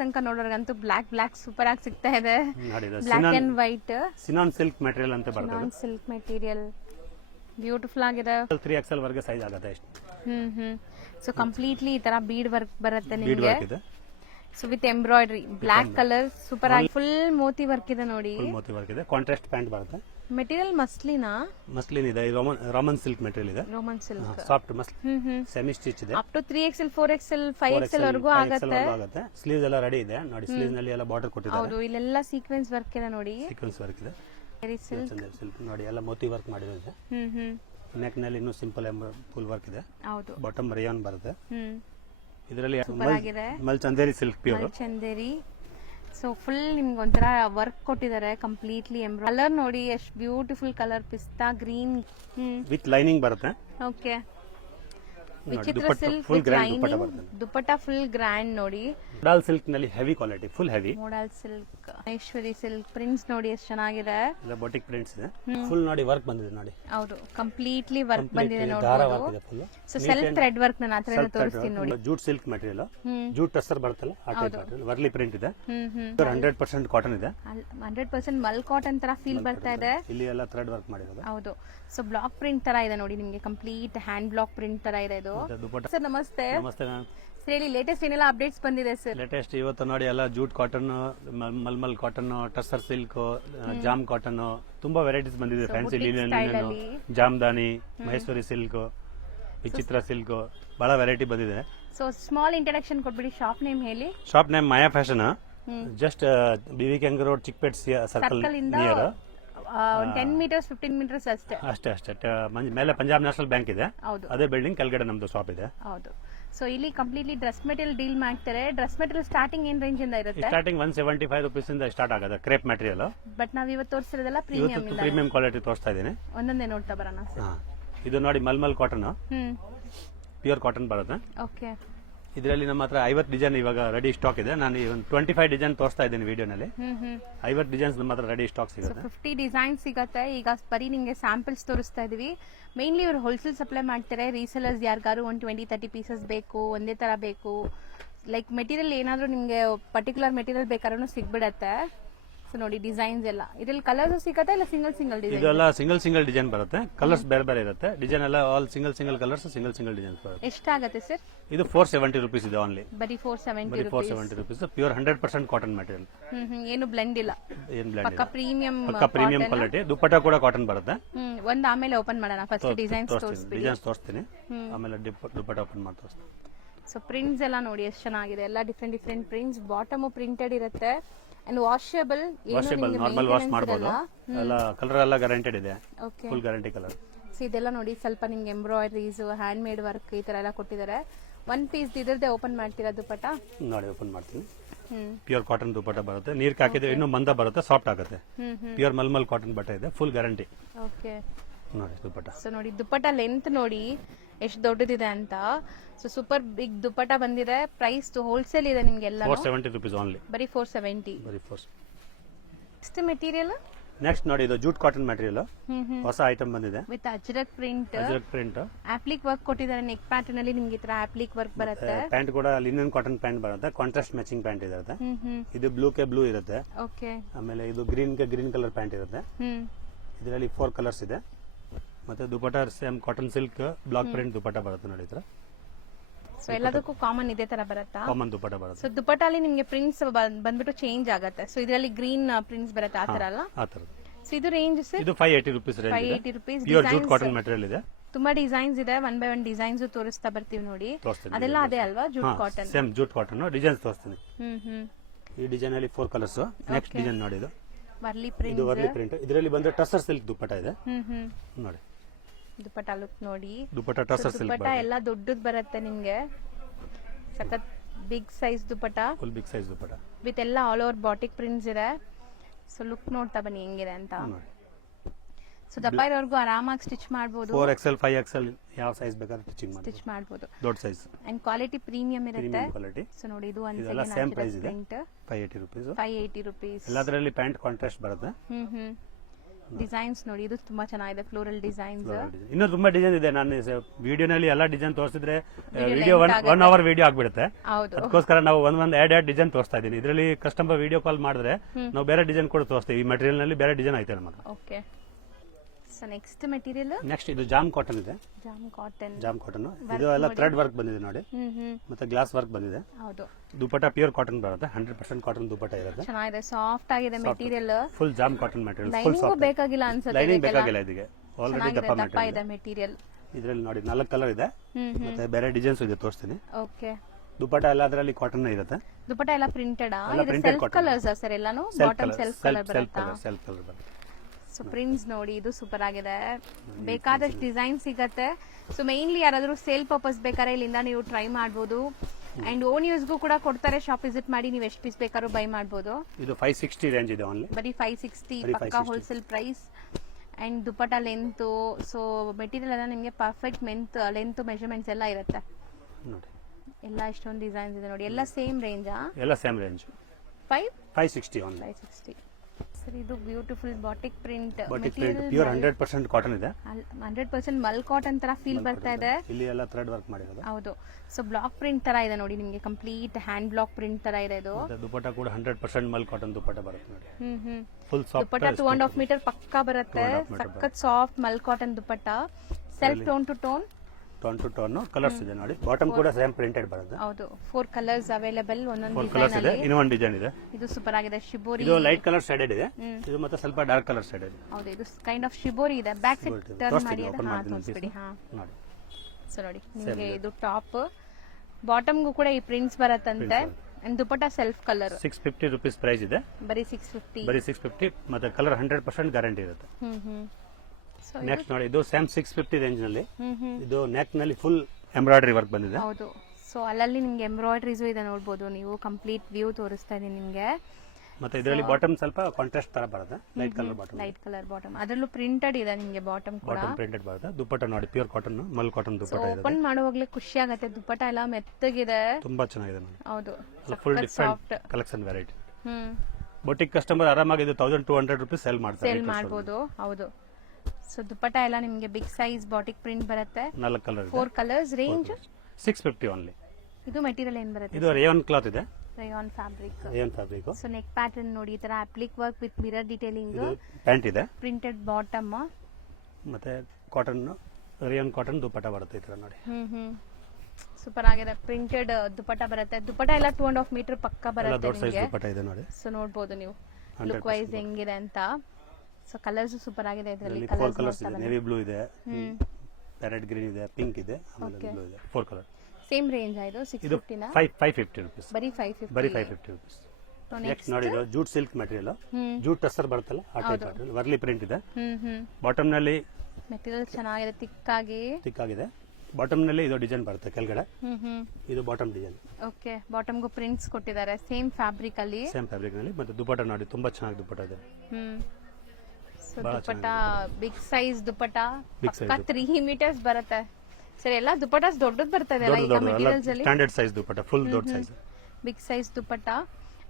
ತನಕ ನೋಡೋರ್ಗಂತೂ block super ಆಗಿ ಸಿಗ್ತಾ ಇದೆ. ನೋಡಿ ಇದು black and white Sinan silk material ಅಂತ ಬರ್ತದೆ. ನಾನ್ ಸಿಲ್ಕ್ ಮೆಟೀರಿಯಲ್ ಬ್ಯೂಟಿಫುಲ್ ಆಗಿದೆ. 3XL ವರೆಗೆ ಸೈಜ್ ಆಗುತ್ತೆ ಇಷ್ಟು. ಸೊ ಕಂಪ್ಲೀಟ್ಲಿ ಈ ತರ ಬೀಡ್ ವರ್ಕ್ ಬರುತ್ತೆ ಬೀಡ್ ನಿಮಗೆ. ವರ್ಕ್ ಇದೆ. So with embroidery black colour super ಆಗಿ ಫುಲ್ ಮೋತಿ ವರ್ಕ್ ಇದೆ ನೋಡಿ. ಫುಲ್ ಮೋತಿ ವರ್ಕ್ ಇದೆ. ಕಾಂಟ್ರಾಸ್ಟ್ ಪ್ಯಾಂಟ್ ಬರುತ್ತೆ. ಮೆಟೀರಿಯಲ್ ಮಸ್ಲಿನಾ? ಮಸ್ಲಿನ್ ಇದೆ. ರಾಮನ್ ಸಿಲ್ಕ್ ಮೆಟೀರಿಯಲ್ ಇದೆ. Roman silk soft muslin semi stitch ಇದೆ. Up to 3XL 4XL 5XL ವರೆಗೂ ಆಗುತ್ತೆ. ಸ್ಲೀವ್ಸ್ ಎಲ್ಲ ರೆಡಿ ಇದೆ ನೋಡಿ. ಸ್ಲೀವ್ಸ್ ನಲ್ಲಿ ಎಲ್ಲ ಬಾರ್ಡರ್ ಕೊಟ್ಟಿದ್ದಾರೆ. ಹೌದು, ಇಲ್ಲೆಲ್ಲ ಸೀಕ್ವೆನ್ಸ್ ವರ್ಕ್ ಇದೆ ನೋಡಿ. ಸೀಕ್ವೆನ್ಸ್ ವರ್ಕ್ ಇದೆ. ವೆರಿ ಸಿಲ್ಕ್ ಸಿಲ್ಕ್ ನೋಡಿ ಎಲ್ಲ ಮೋತಿ ವರ್ಕ್ ಮಾಡಿರೋದು. ನೆಕ್ ನಲ್ಲಿ ಇನ್ನೂ ಸಿಂಪಲ್ ಫುಲ್ ವರ್ಕ್ ಇದೆ. ಹೌದು, ಬಾಟಮ್ ರೇಯಾನ್ ಬರುತ್ತೆ. ಇದರಲ್ಲಿ ಸೂಪರ್ ಆಗಿದೆ. ಮಲ್ Chanderi silk pure Chanderi. So full ನಿಮ್ಗೆ ಒಂಥರ ವರ್ಕ್ ಕೊಟ್ಟಿದ್ದಾರೆ ಕಂಪ್ಲೀಟ್ಲಿ. ಕಲರ್ ನೋಡಿ ಎಷ್ಟು ಬ್ಯೂಟಿಫುಲ್ ಕಲರ್, ಪಿಸ್ತಾ ಗ್ರೀನ್ ವಿತ್ ಲೈನಿಂಗ್ ಬರುತ್ತೆ. ಓಕೆ, ವಿಚಿತ್ರ silk with lining. Dupatta full grand ನೋಡಿ. ಮೋಡಲ್ ಸಿಲ್ಕ್ ನಲ್ಲಿ heavy quality, full heavy. Modal silk, ಐಶ್ವರಿ ಸಿಲ್ಕ್ ಪ್ರಿಂಟ್ಸ್ ನೋಡಿ ಎಷ್ಟು ಚೆನ್ನಾಗಿದೆ. ಇಲ್ಲ ಬೊಟಿಕ್ ಪ್ರಿಂಟ್ಸ್ ಇದೆ. ಫುಲ್ ನೋಡಿ ವರ್ಕ್ ಬಂದಿದೆ ನೋಡಿ. ಹೌದು, ಕಂಪ್ಲೀಟ್ಲಿ ವರ್ಕ್ ಬಂದಿದೆ ನೋಡಬಹುದು. ಸೊ ಸೆಲ್ಫ್ ಥ್ರೆಡ್ ವರ್ಕ್ ನಾನು ಆತರ ತೋರಿಸ್ತೀನಿ ನೋಡಿ. Jute silk material, jute tussar ಬರುತ್ತಲ್ಲ ಆ ಟೈಪ್ ಮೆಟೀರಿಯಲ್. ವರ್ಲಿ ಪ್ರಿಂಟ್ ಇದೆ. 100% ಕಾಟನ್ ಇದೆ. 100% ಮಲ್ ಕಾಟನ್ ತರ ಫೀಲ್ ಬರ್ತಾ ಇದೆ. ಇಲ್ಲಿ ಎಲ್ಲ ಥ್ರೆಡ್ ವರ್ಕ್ ಮಾಡಿರೋದು. ಹೌದು, ಸೊ ಬ್ಲಾಕ್ ಪ್ರಿಂಟ್ ತರ ಇದೆ ನೋಡಿ ನಿಮಗೆ. ಕಂಪ್ಲೀಟ್ ಹ್ಯಾಂಡ್ ಬ್ಲಾಕ್ ಪ್ರಿಂಟ್ ತರ ಇದೆ ಇದು. ಸರ್ ನಮಸ್ತೆ. ನಮಸ್ತೆ ಮ್ಯಾಮ್. ಸರ್ ಹೇಳಿ, ಲೇಟೆಸ್ಟ್ ಏನೆಲ್ಲ ಅಪ್ಡೇಟ್ಸ್ ಬಂದಿದೆ ಸರ್? ಲೇಟೆಸ್ಟ್ ಇವತ್ತು ನೋಡಿ ಎಲ್ಲ ಜೂಟ್ ಕಾಟನ್, ಮಲ್ಮಲ್ ಕಾಟನ್, ಟಸ್ಸರ್ ಸಿಲ್ಕ್, ಜಾಮ್ ಕಾಟನ್, ತುಂಬಾ ವೆರೈಟೀಸ್ ಬಂದಿದೆ. Fancy linen, Jamdani, Maheshwari silk, ವಿಚಿತ್ರ ಸಿಲ್ಕ್, ಬಹಳ ವೆರೈಟಿ ಬಂದಿದೆ. ಸೊ ಸ್ಮಾಲ್ ಇಂಟ್ರಡಕ್ಷನ್ ಕೊಟ್ಬಿಡಿ, ಶಾಪ್ ನೇಮ್ ಹೇಳಿ. Shop name Maya fashion, just BV King road, Chickpet circle near. 10 meters 15 meters ಅಷ್ಟೇ. ಅಷ್ಟೇ ಮೇಲೆ ಪಂಜಾಬ್ ನ್ಯಾಷನಲ್ ಬ್ಯಾಂಕ್ ಇದೆ. ಹೌದು, ಅದೇ ಬಿಲ್ಡಿಂಗ್ ಕೆಳಗಡೆ ನಮ್ದು ಶಾಪ್ ಇದೆ. ಹೌದು. ಸೊ ಇಲ್ಲಿ ಕಂಪ್ಲೀಟ್ಲಿ ಡ್ರೆಸ್ ಮೆಟೀರಿಯಲ್ ಡೀಲ್ ಮಾಡ್ತಾರೆ. ಡ್ರೆಸ್ ಮೆಟೀರಿಯಲ್ ಸ್ಟಾರ್ಟಿಂಗ್ ಏನ್ ರೇಂಜ್ ಇಂದ ಇರುತ್ತೆ? ಸ್ಟಾರ್ಟಿಂಗ್ 175 rupees ಇಂದ ಸ್ಟಾರ್ಟ್ ಆಗುತ್ತೆ ಕ್ರೇಪ್ ಮೆಟೀರಿಯಲ್. ಬಟ್ ನಾವ್ ಇವತ್ತು ತೋರಿಸಿರೋದೆಲ್ಲ ಪ್ರೀಮಿಯಂ ಇಂದ. ಪ್ರೀಮಿಯಂ ಕ್ವಾಲಿಟಿ ತೋರಿಸ್ತಾ ಇದ್ದೀನಿ. ಒಂದೊಂದೇ ನೋಡ್ತಾ ಬರೋಣ ಸರ್. ಇದು ನೋಡಿ ಮಲ್ಮಲ್ ಕಾಟನ್, ಪ್ಯೂರ್ ಕಾಟನ್ ಬರುತ್ತೆ. ಓಕೆ, ಇದರಲ್ಲಿ ನಮ್ಮ ಹತ್ರ 50 ಡಿಸೈನ್ ಇವಾಗ ರೆಡಿ ಸ್ಟಾಕ್ ಇದೆ. ನಾನು 25 ಡಿಸೈನ್ ತೋರಿಸ್ತಾ ಇದ್ದೀನಿ ವಿಡಿಯೋನಲ್ಲಿ. 50 ಡಿಸೈನ್ಸ್ ನಮ್ಮ ಹತ್ರ ರೆಡಿ ಸ್ಟಾಕ್ ಸಿಗುತ್ತೆ. 50 ಡಿಸೈನ್ ಸಿಗುತ್ತೆ. ಈಗ ಬರೀ ನಿಮಗೆ ಸ್ಯಾಂಪಲ್ಸ್ ತೋರಿಸ್ತಾ ಇದೀವಿ. ಮೇನ್ಲಿ ಇವರು ಹೋಲ್ಸೇಲ್ ಸಪ್ಲೈ ಮಾಡ್ತಾರೆ. ರೀಸೆಲರ್ಸ್ ಯಾರಿಗಾರು 20-30 ಪೀಸಸ್ ಬೇಕು, ಒಂದೇ ತರ ಬೇಕು, ಲೈಕ್ ಮೆಟೀರಿಯಲ್ ಏನಾದರೂ ನಿಮಗೆ ಪರ್ಟಿಕ್ಯುಲರ್ ಮೆಟೀರಿಯಲ್ ಬೇಕಾದ್ರೂ ಸಿಗ್ಬಿಡತ್ತೆ. ಸೊ ನೋಡಿ ಡಿಸೈನ್ಸ್ ಎಲ್ಲ ಇದರಲ್ಲಿ ಕಲರ್ಸ್ ಸಿಗುತ್ತೆ, ಇಲ್ಲ ಸಿಂಗಲ್ ಡಿಸೈನ್? ಇದೆಲ್ಲ ಸಿಂಗಲ್ ಡಿಸೈನ್ ಬರುತ್ತೆ. ಕಲರ್ಸ್ ಬೇರೆ ಇರುತ್ತೆ. ಡಿಸೈನ್ ಎಲ್ಲ all single colours, single designs ಬರುತ್ತೆ. ಎಷ್ಟಾಗುತ್ತೆ ಸರ್? ಇದು 470 rupees ಇದೆ ಓನ್ಲಿ. ಬರೀ 470 rupees. Pure 100% cotton material. ಏನು ಬ್ಲೆಂಡ್ ಇಲ್ಲ. ಏನು ಬ್ಲೆಂಡ್ ಪಕ್ಕ ಪ್ರೀಮಿಯಂ ಕ್ವಾಲಿಟಿ. ದುಪ್ಪಟ್ಟ ಕೂಡ ಕಾಟನ್ ಬರುತ್ತೆ. ಒಂದು ಆಮೇಲೆ ಓಪನ್ ಮಾಡೋಣ. ಫಸ್ಟ್ ಡಿಸೈನ್ಸ್ ತೋರಿಸ್ತೀನಿ, ಆಮೇಲೆ ದುಪ್ಪಟ್ಟ ಓಪನ್ ಮಾಡಿ ತೋರಿಸ್ತೀನಿ. ಸೊ ಪ್ರಿಂಟ್ಸ್ ಎಲ್ಲ ನೋಡಿ ಎಷ್ಟು ಚೆನ್ನಾಗಿದೆ. ಎಲ್ಲ ಡಿಫ್ರೆಂಟ್ ಪ್ರಿಂಟ್ಸ್. ಬಾಟಮ್ ಪ್ರಿಂಟೆಡ್ ಇರುತ್ತೆ ಅಂಡ್ ವಾಷಬಲ್. ನಾರ್ಮಲ್ ವಾಶ್ ಮಾಡಬಹುದು. ಎಲ್ಲ ಕಲರ್ ಎಲ್ಲ ಗ್ಯಾರಂಟೆಡ್ ಇದೆ. Full guarantee colour. ಸೊ ಇದೆಲ್ಲ ನೋಡಿ ಸ್ವಲ್ಪ ನಿಮ್ಗೆ ಎಂಬ್ರಾಯ್ಡರೀಸ್, ಹ್ಯಾಂಡ್ ಮೇಡ್ ವರ್ಕ್ ಈ ತರ ಎಲ್ಲ ಕೊಟ್ಟಿದ್ದಾರೆ. ಒನ್ ಪೀಸ್ ಇದ್ರದ್ದೇ ಓಪನ್ ಮಾಡ್ತೀರಾ ದುಪ್ಪಟ್ಟ? ನೋಡಿ ಓಪನ್ ಮಾಡ್ತೀನಿ. ಪ್ಯೂರ್ ಕಾಟನ್ ದುಪ್ಪಟ್ಟ ಬರುತ್ತೆ. ನೀರ್ ಹಾಕಿದ್ರೆ ಇನ್ನೂ ಮಂದ ಬರುತ್ತೆ, ಸಾಫ್ಟ್ ಆಗುತ್ತೆ. ಪ್ಯೂರ್ ಮಲ್ಮಲ್ ಕಾಟನ್ ಬಟ್ಟೆ ಇದೆ, ಫುಲ್ ಗ್ಯಾರಂಟಿ. ಓಕೆ, ನೋಡಿ ದುಪ್ಪಟ್ಟ. ಸೊ ನೋಡಿ ದುಪ್ಪಟ್ಟ ಲೆಂತ್ ನೋಡಿ ಎಷ್ಟು ದೊಡ್ಡದಿದೆ ಅಂತ. ಸೊ ಸೂಪರ್ ಬಿಗ್ ದುಪ್ಪಟ್ಟ ಬಂದಿದೆ. ಪ್ರೈಸ್ ಹೋಲ್ಸೇಲ್ ಇದೆ ನಿಮ್ಗೆಲ್ಲ 470 rupees ಓನ್ಲಿ. ಬರೀ 470. Next material. ನೆಕ್ಸ್ಟ್ ನೋಡಿ ಇದು ಜೂಟ್ ಕಾಟನ್ ಮೆಟೀರಿಯಲ್, ಹೊಸ ಐಟಮ್ ಬಂದಿದೆ. With Ajrak print. Applique work ಕೊಟ್ಟಿದ್ದಾರೆ. ನೆಕ್ ಪ್ಯಾಟರ್ನ್ ಅಲ್ಲಿ ನಿಮ್ಗೆ ಈ ತರ ಅಪ್ಲಿಕ್ ವರ್ಕ್ ಬರುತ್ತೆ. ಪ್ಯಾಂಟ್ ಕೂಡ ಲಿನನ್ ಕಾಟನ್ ಪ್ಯಾಂಟ್ ಬರುತ್ತೆ. ಕಾಂಟ್ರಾಸ್ಟ್ ಮ್ಯಾಚಿಂಗ್ ಪ್ಯಾಂಟ್ ಇರುತ್ತೆ. ಇದು ಬ್ಲೂ ಇರುತ್ತೆ. ಓಕೆ, ಆಮೇಲೆ ಇದು ಗ್ರೀನ್ ಕಲರ್ ಪ್ಯಾಂಟ್ ಇರುತ್ತೆ. ಇದರಲ್ಲಿ 4 ಕಲರ್ಸ್ ಇದೆ. ಮತ್ತೆ dupatta same cotton silk block print dupatta ಬರುತ್ತೆ ನೋಡಿ. ಈ ತರ ಸೊ ಎಲ್ಲದಕ್ಕೂ ಕಾಮನ್ ಇದೇ ತರ ಬರುತ್ತಾ? ಕಾಮನ್ ದುಪಟ್ಟ ಬರುತ್ತೆ. ಸೊ ದುಪಟ್ಟಲ್ಲಿ ನಿಮಗೆ ಪ್ರಿಂಟ್ಸ್ ಬಂದ್ಬಿಟ್ಟು ಚೇಂಜ್ ಆಗುತ್ತೆ. ಸೊ ಇದರಲ್ಲಿ ಗ್ರೀನ್ ಪ್ರಿಂಟ್ಸ್ ಬರುತ್ತೆ, ಆ ತರ ಅಲ್ಲ? ಆ ತರ. ಸೊ ಇದು ರೇಂಜ್ ಸರ್? ಇದು 580 rupees ರೇಂಜ್ ಇದೆ. 580 rupees. Pure jute cotton material ಇದೆ. ತುಂಬಾ ಡಿಸೈನ್ಸ್ ಇದೆ. 1 by 1 ಡಿಸೈನ್ಸ್ ತೋರಿಸ್ತಾ ಬರ್ತೀವಿ ನೋಡಿ. ಅದೆಲ್ಲ ಅದೇ ಅಲ್ವಾ jute cotton? Same jute cotton. Designs ತೋರಿಸ್ತೀನಿ. ಈ ಡಿಸೈನ್ ಅಲ್ಲಿ 4 ಕಲರ್ಸ್. ನೆಕ್ಸ್ಟ್ ಡಿಸೈನ್ ನೋಡಿ, ಇದು ವರ್ಲಿ ಪ್ರಿಂಟ್. ಇದು ವರ್ಲಿ ಪ್ರಿಂಟ್. ಇದರಲ್ಲಿ ಬಂದ್ರೆ ಟಸರ್ ಸಿಲ್ಕ್ ದುಪಟ್ಟ ಇದೆ ನೋಡಿ. ದುಪಟ್ಟ ಲುಕ್ ನೋಡಿ. ದುಪಟ್ಟ ಟಸರ್ ಸಿಲ್ಕ್ ದುಪಟ್ಟ ಎಲ್ಲ ದೊಡ್ಡದು ಬರುತ್ತೆ ನಿಮ್ಗೆ. ಸಖತ್ big size dupatta, full big size dupatta with ಎಲ್ಲ ಆಲ್ ಓವರ್ ಬಾಟಿಕ್ ಪ್ರಿಂಟ್ಸ್ ಇದೆ. ಸೊ ಲುಕ್ ನೋಡ್ತಾ ಬನ್ನಿ ಹೆಂಗಿದೆ ಅಂತ. ಸೊ ದಪ್ಪ ಇರೋರ್ಗು ಆರಾಮಾಗಿ ಸ್ಟಿಚ್ ಮಾಡಬಹುದು. 4XL 5XL ಯಾವ ಸೈಜ್ ಬೇಕಾದ್ರೆ ಸ್ಟಿಚ್ ಮಾಡಬಹುದು. ದೊಡ್ಡ ಸೈಜ್. ಅಂಡ್ ಕ್ವಾಲಿಟಿ ಪ್ರೀಮಿಯಂ ಇರುತ್ತೆ. ಸೊ ನೋಡಿ ಇದು ಒಂದು ಎಲ್ಲ ಸೇಮ್ ಪ್ರೈಸ್ ಇದೆ. 580 rupees. 580 rupees. ಎಲ್ಲದರಲ್ಲಿ ಪ್ಯಾಂಟ್ ಕಾಂಟ್ರಾಸ್ಟ್ ಬರುತ್ತೆ. ಡಿಸೈನ್ಸ್ ನೋಡಿ, ಇದು ತುಂಬಾ ಚೆನ್ನಾಗಿದೆ, ಫ್ಲೋರಲ್ ಡಿಸೈನ್ಸ್. ಇನ್ನೂ ತುಂಬಾ ಡಿಸೈನ್ ಇದೆ. ನಾನು ವಿಡಿಯೋನಲ್ಲಿ ಎಲ್ಲ ಡಿಸೈನ್ ತೋರಿಸಿದ್ರೆ ವಿಡಿಯೋ length 1 ಅವರ್ ವಿಡಿಯೋ ಆಗ್ಬಿಡುತ್ತೆ. ಹೌದು, ಅದಕ್ಕೋಸ್ಕರ ನಾವು ಒಂದ್ ಆಡ್ ಡಿಸೈನ್ ತೋರಿಸ್ತಾ ಇದೀನಿ. ಇದರಲ್ಲಿ ಕಸ್ಟಮರ್ ವಿಡಿಯೋ ಕಾಲ್ ಮಾಡಿದ್ರೆ ನಾವು ಬೇರೆ ಡಿಸೈನ್ ಕೂಡ ತೋರಿಸ್ತೀವಿ. ಈ ಮೆಟೀರಿಯಲ್ ನಲ್ಲಿ ಬೇರೆ ಡಿಸೈನ್ ಐತೆ ನಮಗೆ. Okay. So next material next ಇದು ಜಾಮ್ ಕಾಟನ್ ಇದೆ. Jam cotton. ಜಾಮ್ ಕಾಟನ್ ಇದು ಎಲ್ಲ ಥ್ರೆಡ್ ವರ್ಕ್ ಬಂದಿದೆ ನೋಡಿ, ಮತ್ತೆ ಗ್ಲಾಸ್ ವರ್ಕ್ ಬಂದಿದೆ. ಹೌದು, ದುಪಟ್ಟ ಪ್ಯೂರ್ ಕಾಟನ್ ಬರುತ್ತೆ, 100% ಕಾಟನ್ ದುಪಟ್ಟ ಇರುತ್ತೆ. ಚೆನ್ನಾಗಿದೆ, ಸಾಫ್ಟ್ ಆಗಿದೆ material. Full jam cotton material, full lining soft. ಬೇಕಾಗಿಲ್ಲ ಅನ್ಸುತ್ತೆ, ಲೈನಿಂಗ್ ಬೇಕಾಗಿಲ್ಲ ಇದಕ್ಕೆ, ಆಲ್ರೆಡಿ ಚೆನ್ನಾಗಿದೆ, ದಪ್ಪ ದಪ್ಪ ಇದೆ ಮೆಟೀರಿಯಲ್. ಮೆಟೀರಿಯಲ್. ಇದರಲ್ಲಿ ನೋಡಿ 4 ಕಲರ್ ಇದೆ, ಮತ್ತೆ ಬೇರೆ ಡಿಸೈನ್ಸ್ ಇದೆ, ತೋರಿಸ್ತೀನಿ. ಓಕೆ. ದುಪಟ್ಟ ಎಲ್ಲ ಅದರಲ್ಲಿ ಕಾಟನ್ ಇರುತ್ತೆ. ದುಪಟ್ಟ ಎಲ್ಲ ಪ್ರಿಂಟೆಡ್ ಎಲ್ಲ printed self cotton. Colours sir ಎಲ್ಲಾನು? ಬಾಟಮ್ ಸೆಲ್ಫ್ ಕಲರ್ ಬರುತ್ತಾ? ಸೆಲ್ಫ್ ಕಲರ್ ಬರುತ್ತೆ. ಸೊ ಪ್ರಿಂಟ್ಸ್ ನೋಡಿ, ಇದು ಸೂಪರ್ ಆಗಿದೆ, ಬೇಕಾದಷ್ಟು ಡಿಸೈನ್ ಸಿಗತ್ತೆ. ಸೊ ಮೇನ್ಲಿ ಯಾರಾದ್ರೂ ಸೇಲ್ ಪರ್ಪಸ್ ಬೇಕಾದ್ರೆ ಇಲ್ಲಿಂದ ನೀವು ಟ್ರೈ ಮಾಡ್ಬೋದು. ಅಂಡ್ ಓನ್ ಯೂಸ್ಗೂ ಕೂಡ ಕೊಡ್ತಾರೆ, ಶಾಪ್ ವಿಸಿಟ್ ಮಾಡಿ ನೀವು ಎಷ್ಟು ಪೀಸ್ ಬೇಕಾದ್ರೂ ಬೈ ಮಾಡ್ಬೋದು. ಇದು 560 ರೇಂಜ್ ಇದೆ ಓನ್ಲಿ. ಬರೀ 560 ಬರೀ ಪಕ್ಕಾ 560. Wholesale price. And dupatta length, so material ಎಲ್ಲ ನಿಮಗೆ ಪರ್ಫೆಕ್ಟ್ ಲೆಂತ್ ಮೆಜರ್ಮೆಂಟ್ಸ್ ಎಲ್ಲ ಇರುತ್ತೆ ನೋಡಿ. ಎಲ್ಲ ಇಷ್ಟೊಂದು ಡಿಸೈನ್ಸ್ ಇದೆ ನೋಡಿ, ಎಲ್ಲ ಸೇಮ್ ರೇಂಜಾ? ಎಲ್ಲ ಸೇಮ್ ರೇಂಜ್, 560 ಓನ್ಲಿ. 560. ಸರ್ ಇದು beautiful batik print batik print pure 100% cotton ಇದೆ. 100% ಮಲ್ ಕಾಟನ್ ತರ ಫೀಲ್ ಬರ್ತಾ ಇದೆ. ಇಲ್ಲಿ ಎಲ್ಲ ಥ್ರೆಡ್ ವರ್ಕ್ ಮಾಡಿರೋದು. ಹೌದು. ಸೊ ಬ್ಲಾಕ್ ಪ್ರಿಂಟ್ ತರ ಇದೆ ನೋಡಿ, ನಿಮಗೆ ಕಂಪ್ಲೀಟ್ ಹ್ಯಾಂಡ್ ಬ್ಲಾಕ್ ಪ್ರಿಂಟ್ ತರ ಇದೆ ಇದು. ಮತ್ತೆ ದುಪಟ್ಟ ಕೂಡ 100% ಮಲ್ ಕಾಟನ್ ದುಪಟ್ಟ ಬರುತ್ತೆ ನೋಡಿ. Full dupatta soft. 2.5 ಮೀಟರ್ ಪಕ್ಕಾ ಬರುತ್ತೆ, 2.5 meter ಸಖತ್ ಸಾಫ್ಟ್ ಮಲ್ cotton dupatta. Self tone to tone, tone to tone colours ಇದೆ ನೋಡಿ. ಬಾಟಮ್ ಕೂಡ ಸೇಮ್ ಪ್ರಿಂಟೆಡ್ ಬರುತ್ತೆ. ಹೌದು, 4 ಕಲರ್ಸ್ ಅವೈಲೇಬಲ್ ಒಂದೊಂದು 4 ಕಲರ್ಸ್ ಡಿಸೈನ್ ಇದೆ. ಅಲ್ಲಿ. ಇನ್ನೊಂದು ಡಿಸೈನ್ ಇದೆ, ಇದು ಸೂಪರ್ ಆಗಿದೆ, ಶಿಬೋರಿ. ಇದು ಲೈಟ್ ಕಲರ್ ಶೇಡೆಡ್ ಇದೆ, ಇದು ಮತ್ತೆ ಸ್ವಲ್ಪ ಡಾರ್ಕ್ ಕಲರ್ ಶೇಡೆಡ್ ಇದೆ. ಹೌದು, ಇದು ಕೈಂಡ್ ಆಫ್ ಶಿಬೋರಿ ಇದೆ. ಬ್ಯಾಕ್ ಸೈಡ್ ಶಿಬೋರಿ ಇದೆ. ಟರ್ನ್ ತೋರಿಸ್ತೀನಿ, ಮಾಡಿ open ಹಾ ಮಾಡ್ತೀನಿ ತೋರಿಸ್ಬಿಡಿ. ಹಾ ನೋಡಿ. ಸೊ ನೋಡಿ, ನಿಮಗೆ ಇದು ಟಾಪ್, ಬಾಟಮ್ಗೂ ಕೂಡ ಈ ಪ್ರಿಂಟ್ಸ್ ಬರತ್ತಂತೆ. And dupatta self colour. 650 rupees price ಇದೆ, ಬರೀ 650. ಬರೀ 650. ಮತ್ತೆ ಕಲರ್ 100% ಗ್ಯಾರಂಟಿ ಇರುತ್ತೆ. ಸೊ ನೆಕ್ಸ್ಟ್ ನೋಡಿ, ಇದು ಸೇಮ್ 650 ರೇಂಜ್ ನಲ್ಲಿ. ಇದು ನೆಕ್ ನಲ್ಲಿ ಫುಲ್ ಎಂಬ್ರಾಯ್ಡರಿ ವರ್ಕ್ ಬಂದಿದೆ. ಹೌದು. ಸೊ ಅಲ್ಲಲ್ಲಿ ನಿಮ್ಗೆ ಎಂಬ್ರಾಯ್ಡ್ರೀಸು ಇದೆ ನೋಡ್ಬೋದು ನೀವು. ಕಂಪ್ಲೀಟ್ ವ್ಯೂ ತೋರಿಸ್ತಾ ಇದೀನಿ ನಿಮ್ಗೆ. ಮತ್ತೆ ಇದರಲ್ಲಿ ಬಾಟಮ್ ಸ್ವಲ್ಪ ಕಾಂಟ್ರಾಸ್ಟ್ ತರ ಬರುತ್ತೆ, light colour bottom. Light colour bottom, ಅದರಲ್ಲೂ ಪ್ರಿಂಟೆಡ್ ಇದೆ ನಿಮ್ಗೆ ಬಾಟಮ್ ಕೂಡ. ಬಾಟಮ್ ಪ್ರಿಂಟೆಡ್ ಬರುತ್ತೆ. ದುಪಟ್ಟ ನೋಡಿ, ಪ್ಯೂರ್ ಕಾಟನ್ ಮಲ್ ಕಾಟನ್ ದುಪಟ್ಟ ಇದೆ. ಓಪನ್ ಮಾಡುವಾಗ್ಲೇ ಖುಷಿ ಆಗತ್ತೆ, ದುಪಟ್ಟ ಎಲ್ಲ ಮೆತ್ತಗಿದೆ. ತುಂಬಾ ಚೆನ್ನಾಗಿದೆ ನೋಡಿ. ಹೌದು, full soft. Different collection variety. Hmm, boutique customer ಆರಾಮಾಗಿ ಇದು 1200 ರುಪೀಸ್ ಸೆಲ್ ಮಾಡ್ತಾರೆ. ಸೇಲ್ ಮಾಡ್ಬೋದು. ಹೌದು. ಸೊ ದುಪಟ್ಟ ಎಲ್ಲ ನಿಮ್ಗೆ ಬಿಗ್ ಸೈಜ್ ಬಾಟಿಕ್ ಪ್ರಿಂಟ್ ಬರುತ್ತೆ. 4 ಕಲರ್ ಇದೆ, 4 ಕಲರ್ಸ್. Range 650 only. ಇದು ಮೆಟೀರಿಯಲ್ ಏನ್ ಬರುತ್ತೆ? ಇದು ರೇಯಾನ್ ಕ್ಲಾತ್ ಇದೆ, rayon fabric. Rayon fabric. So neck pattern ನೋಡಿ, ಈ ತರ applique work with mirror detailing. ಇದು ಪ್ಯಾಂಟ್ ಇದೆ, ಪ್ರಿಂಟೆಡ್ ಬಾಟಮ್. ಮತ್ತೆ ಕಾಟನ್ ರೇಯಾನ್ ಕಾಟನ್ ದುಪಟ್ಟ ಬರುತ್ತೆ ಈ ತರ ನೋಡಿ. ಸೂಪರ್ ಆಗಿದೆ, ಪ್ರಿಂಟೆಡ್ ದುಪಟ್ಟ ಬರುತ್ತೆ. ದುಪಟ್ಟ ಎಲ್ಲ 2.5 ಮೀಟರ್ ಪಕ್ಕ ಎಲ್ಲ ಬರುತ್ತೆ ದೊಡ್ಡ ಸೈಜ್ ನಿಮಗೆ. ದುಪಟ್ಟ ಇದೆ ನೋಡಿ. ಸೊ ನೋಡ್ಬೋದು ನೀವು 100% ಲುಕ್ ವೈಸ್ ಹೆಂಗಿದೆ ಅಂತ. ಸೊ ಕಲರ್ಸ್ ಸೂಪರ್ ಆಗಿದೆ ಇದರಲ್ಲಿ. 4 ಕಲರ್ಸ್ ಇದೆ, ನೇವಿ ಬ್ಲೂ ಇದೆ, ಪ್ಯಾರೆಟ್ ಗ್ರೀನ್ ಇದೆ, ಪಿಂಕ್ ಇದೆ, ಆಮೇಲೆ ಬ್ಲೂ ಇದೆ. 4 ಕಲರ್. ಸೇಮ್ ರೇಂಜ್ ಇದು ಇದು 650 ನಾ? 550 ರುಪೀಸ್, ಬರೀ 550. ಬರೀ 550 ರುಪೀಸ್. ನೆಕ್ಸ್ಟ್ ನೋಡಿ, ಇದು jute silk material, jute tussar ಬರುತ್ತಲ್ಲ ಆ ಟೈಪ್ ಮೆಟೀರಿಯಲ್, ವರ್ಲಿ ಪ್ರಿಂಟ್ ಇದೆ. ಬಾಟಮ್ ನಲ್ಲಿ ಮೆಟೀರಿಯಲ್ ಚೆನ್ನಾಗಿದೆ, ತಿಕ್ ಆಗಿ. ಥಿಕ್ ಆಗಿದೆ. ಬಾಟಮ್ ನಲ್ಲಿ ಇದು ಡಿಸೈನ್ ಬರುತ್ತೆ ಕೆಳಗಡೆ, ಇದು ಬಾಟಮ್ ಡಿಸೈನ್. ಓಕೆ, ಬಾಟಮ್ಗೂ ಪ್ರಿಂಟ್ಸ್ ಕೊಟ್ಟಿದ್ದಾರೆ ಸೇಮ್ ಫ್ಯಾಬ್ರಿಕ್ ಅಲ್ಲಿ. ಸೇಮ್ ಫ್ಯಾಬ್ರಿಕ್ ನಲ್ಲಿ. ಮತ್ತೆ ದುಪಟ್ಟ ನೋಡಿ, ತುಂಬಾ ಚೆನ್ನಾಗಿ ದುಪಟ್ಟ ಇದೆ. So dupatta big size dupatta, Big size ಪಕ್ಕ 3 ಮೀಟರ್ಸ್ ಬರುತ್ತೆ. ಸರ್ ಎಲ್ಲ ದುಪಟ್ಟಾಸ್ ದೊಡ್ಡದು ಬರ್ತಾ ಇದೆ ಅಲ್ಲ ಈಗ ಮೆಟೀರಿಯಲ್ಸ್ ಅಲ್ಲಿ. ಸ್ಟ್ಯಾಂಡರ್ಡ್ ಸೈಜ್ ದುಪಟ್ಟ, ಫುಲ್ ದೊಡ್ಡ size, big size dupatta.